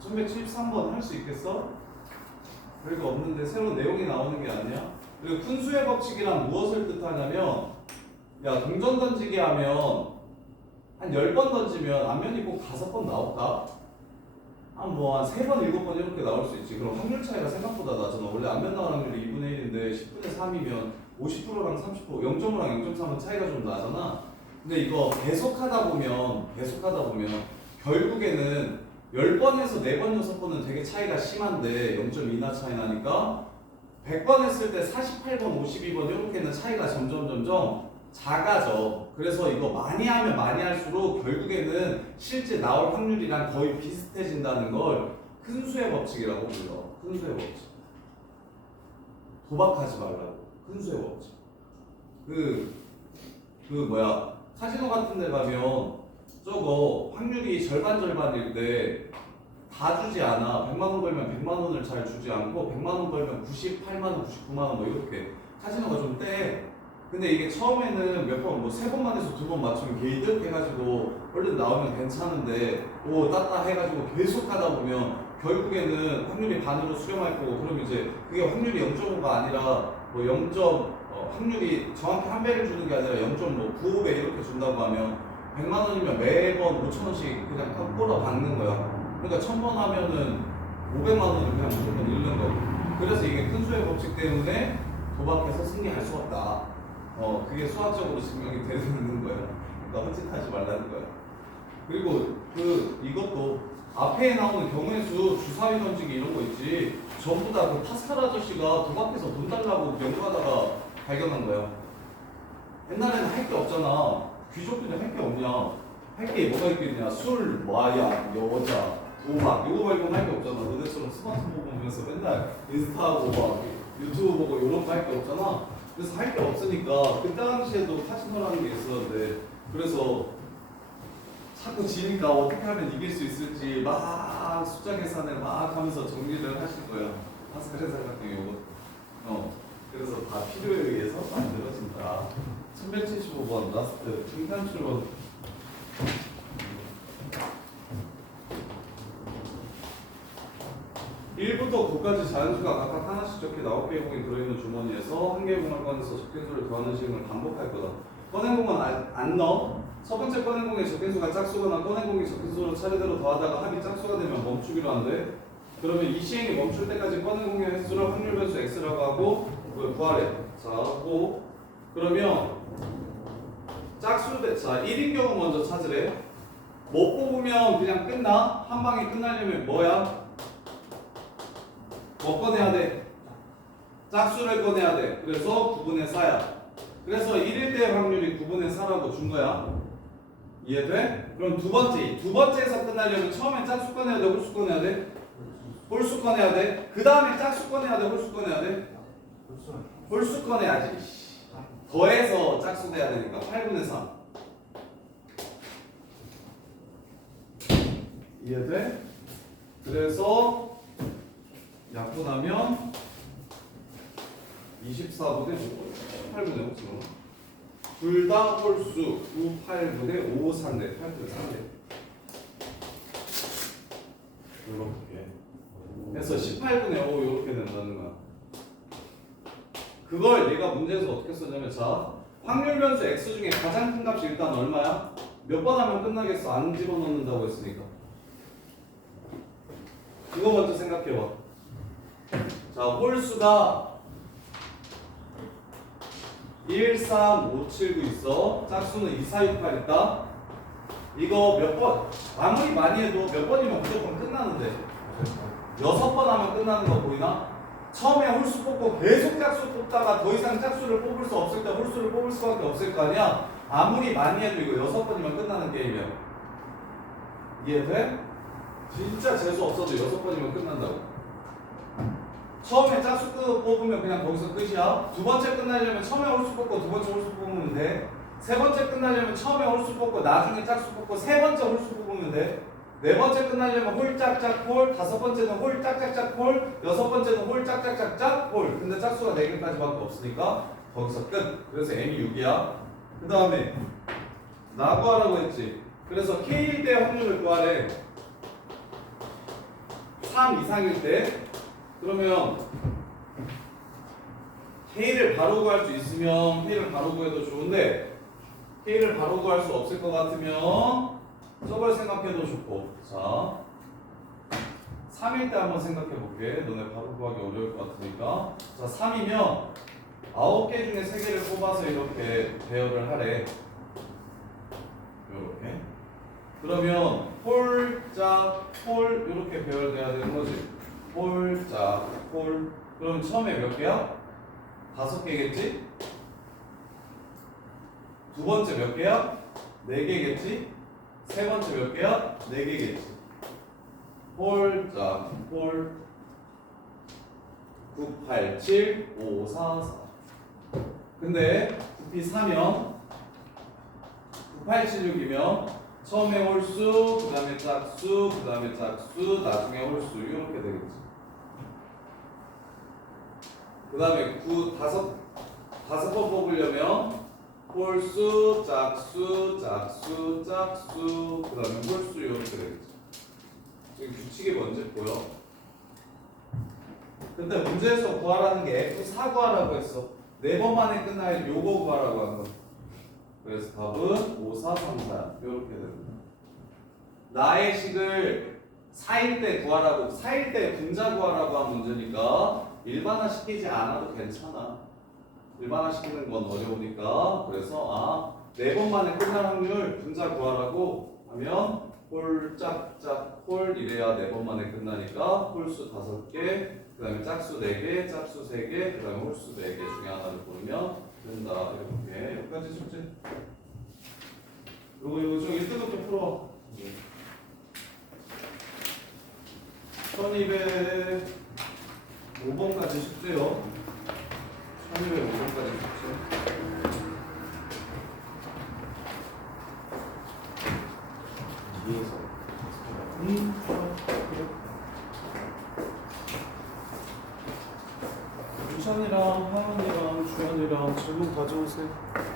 1173번 할 수 있겠어? 별거 없는데 새로운 내용이 나오는 게 아니야? 그리고 푼수의 법칙이란 무엇을 뜻하냐면 야 동전 던지기 하면 한 10번 던지면 앞면이 꼭 5번 나올까? 한 3번, 7번 이렇게 나올 수 있지. 그럼 확률 차이가 생각보다 나잖아. 원래 앞면 나올 확률이 2분의 1인데 10분의 3이면 50%랑 30%, 0.5랑 0.3은 차이가 좀 나잖아. 근데 이거 계속하다 보면 결국에는 10번에서 4번, 6번은 되게 차이가 심한데 0.2나 차이 나니까 100번 했을 때 48번, 52번 이렇게는 차이가 점점 작아져. 그래서 이거 많이 하면 많이 할수록 결국에는 실제 나올 확률이랑 거의 비슷해진다는 걸 큰 수의 법칙이라고 불러. 큰 수의 법칙. 도박하지 말라고. 큰 수의 법칙. 카지노 같은 데 가면 저거 확률이 절반일 때 다 주지 않아. 100만 원 걸면 100만 원을 잘 주지 않고 100만 원 걸면 98만 원, 99만 원 뭐 이렇게 카지노가 좀 떼. 근데 이게 처음에는 몇 번, 3번만 해서 2번 맞추면 개이득 해가지고 얼른 나오면 괜찮은데 따따 해가지고 계속 하다 보면 결국에는 확률이 반으로 수렴할 거고 그럼 이제 그게 확률이 0.5가 아니라 확률이 정확히 한 배를 주는 게 아니라 0.95배 이렇게 준다고 하면 100만 원이면 매번 5,000원씩 그냥 꼬라 박는 거야. 그러니까 1000번 하면은 500만 원을 그냥 무조건 잃는 거고. 그래서 이게 큰 수의 법칙 때문에 도박해서 승리할 수 없다. 그게 수학적으로 증명이 되는 거야. 그러니까 헛짓하지 말라는 거야. 그리고 이것도 앞에 나오는 경우의 수, 주사위 던지기 이런 거 있지. 전부 다 그 파스칼 아저씨가 도박해서 돈 달라고 연구하다가 발견한 거야. 옛날에는 할 게 없잖아. 귀족들은 할 게 없냐? 할 게 뭐가 있겠냐? 술, 마약, 여자, 도박 이거 말고는 할 게 없잖아. 너네처럼 스마트폰 보면서 맨날 인스타하고 막 유튜브 보고 이런 거 할 게 없잖아. 그래서 할 게 없으니까 그 당시에도 카지노라는 게 있었는데 그래서 자꾸 지니까 어떻게 하면 이길 수 있을지 막 숫자 계산을 막 하면서 정리를 하실 거야. 파스칼 삼각형 이거. 그래서 다 필요에 의해서 만들어. 5번 라스트 중간 출번. 1부터 9까지 자연수가 각각 하나씩 적혀 9개의 공이 들어있는 주머니에서 한 개의 공을 꺼내서 적힌 수를 더하는 식을 반복할 거다. 꺼낸 공은 안 넣어. 첫 번째 꺼낸 공의 적힌 수가 짝수거나 꺼낸 공이 적힌 수를 차례대로 더하다가 합이 짝수가 되면 멈추기로 한대. 그러면 이 시행이 멈출 때까지 꺼낸 공의 횟수를 확률 변수 x라고 하고 구하래. 자, 고 그러면 짝수대 자 1인 경우 먼저 찾으래. 못 뽑으면 그냥 끝나. 한 방에 끝나려면 뭐야? 뭐 꺼내야 돼? 짝수를 꺼내야 돼. 그래서 9분의 4야. 그래서 1일 때 확률이 9분의 4라고 준 거야. 이해돼? 그럼 두 번째에서 끝나려면 처음에 짝수 꺼내야 돼? 홀수 꺼내야 돼? 홀수 꺼내야 돼? 그 다음에 짝수 꺼내야 돼? 홀수 꺼내야 돼? 홀수 꺼내야지. 더해서 짝수 돼야 되니까 8분의 3. 이해돼? 그래서 약분하면 24분의 5, 8분의 5. 둘 다 홀수 9, 8분의 5, 3대 8분의 3대. 이렇게 해서 18분의 5 이렇게 된다는 거야. 그걸 얘가 문제에서 어떻게 썼냐면 자 확률 변수 x 중에 가장 큰 값이 일단 얼마야? 몇 번 하면 끝나겠어? 안 집어넣는다고 했으니까. 이거 먼저 생각해봐. 자, 홀수가 1, 3, 5, 7, 9 있어. 짝수는 2, 4, 6, 8 있다. 이거 몇 번, 아무리 많이 해도 몇 번이면 무조건 끝나는데 6번 하면 끝나는 거 보이나? 처음에 홀수 뽑고 계속 짝수 뽑다가 더 이상 짝수를 뽑을 수 없을 때 홀수를 뽑을 수밖에 없을 거 아니야? 아무리 많이 해도 이거 6번이면 끝나는 게임이야. 이해돼? 진짜 재수 없어도 6번이면 끝난다고. 처음에 짝수 뽑으면 그냥 거기서 끝이야. 두 번째 끝나려면 처음에 홀수 뽑고 두 번째 홀수 뽑으면 돼. 세 번째 끝나려면 처음에 홀수 뽑고 나중에 짝수 뽑고 세 번째 홀수 뽑으면 돼. 네 번째 끝나려면 홀 짝짝 홀, 다섯 번째는 홀 짝짝짝 홀, 여섯 번째는 홀 짝짝짝짝 홀. 근데 짝수가 4개까지밖에 없으니까 거기서 끝. 그래서 m이 6이야. 그 다음에 나 구하라고 했지. 그래서 K일 때 확률을 구하래. 3 이상일 때. 그러면 K를 바로 구할 수 있으면 K를 바로 구해도 좋은데 K를 바로 구할 수 없을 것 같으면 저걸 생각해도 좋고. 자 3일 때 한번 생각해 볼게. 너네 바로 구하기 어려울 것 같으니까. 자 3이면 9개 중에 3개를 뽑아서 이렇게 배열을 하래. 이렇게. 그러면 홀, 짝, 홀 이렇게 배열돼야 되는 거지. 홀, 짝, 홀. 그럼 처음에 몇 개야? 5개겠지? 두 번째 몇 개야? 4개겠지? 세 번째 몇 개야? 4개겠지. 홀, 짝, 홀. 9, 8, 7, 5, 4, 4. 근데 9P 4면 9, 8, 7, 6이면 처음에 홀수, 그 다음에 짝수, 그 다음에 짝수, 나중에 홀수 이렇게 되겠지. 그 다음에 5번 뽑으려면 홀수, 짝수, 짝수, 짝수, 그 다음에 홀수 이렇게 되겠지. 지금 규칙이 뭔지 보여? 근데 문제에서 구하라는 게 F4 구하라고 했어. 4번 만에 끝나야 요거 구하라고 한 거야. 그래서 답은 5, 4, 3, 4 이렇게 됩니다. 나의 식을 4일 때 구하라고, 4일 때 분자 구하라고 한 문제니까 일반화 시키지 않아도 괜찮아. 일반화 시키는 건 어려우니까. 그래서 4번 만에 끝날 확률 분자 구하라고 하면 홀, 짝짝, 홀 이래야 4번 만에 끝나니까 홀수 5개, 그 다음에 짝수 4개, 짝수 3개, 그 다음에 홀수 4개 중에 하나를 고르면 된다. 이렇게 여기까지 숙제. 그리고 이거 좀 1등급 좀 풀어. 1205번까지 숙제요. 1205번까지 숙제. 위에서 유찬이랑 하은이랑 주현이랑 질문 가져오세요.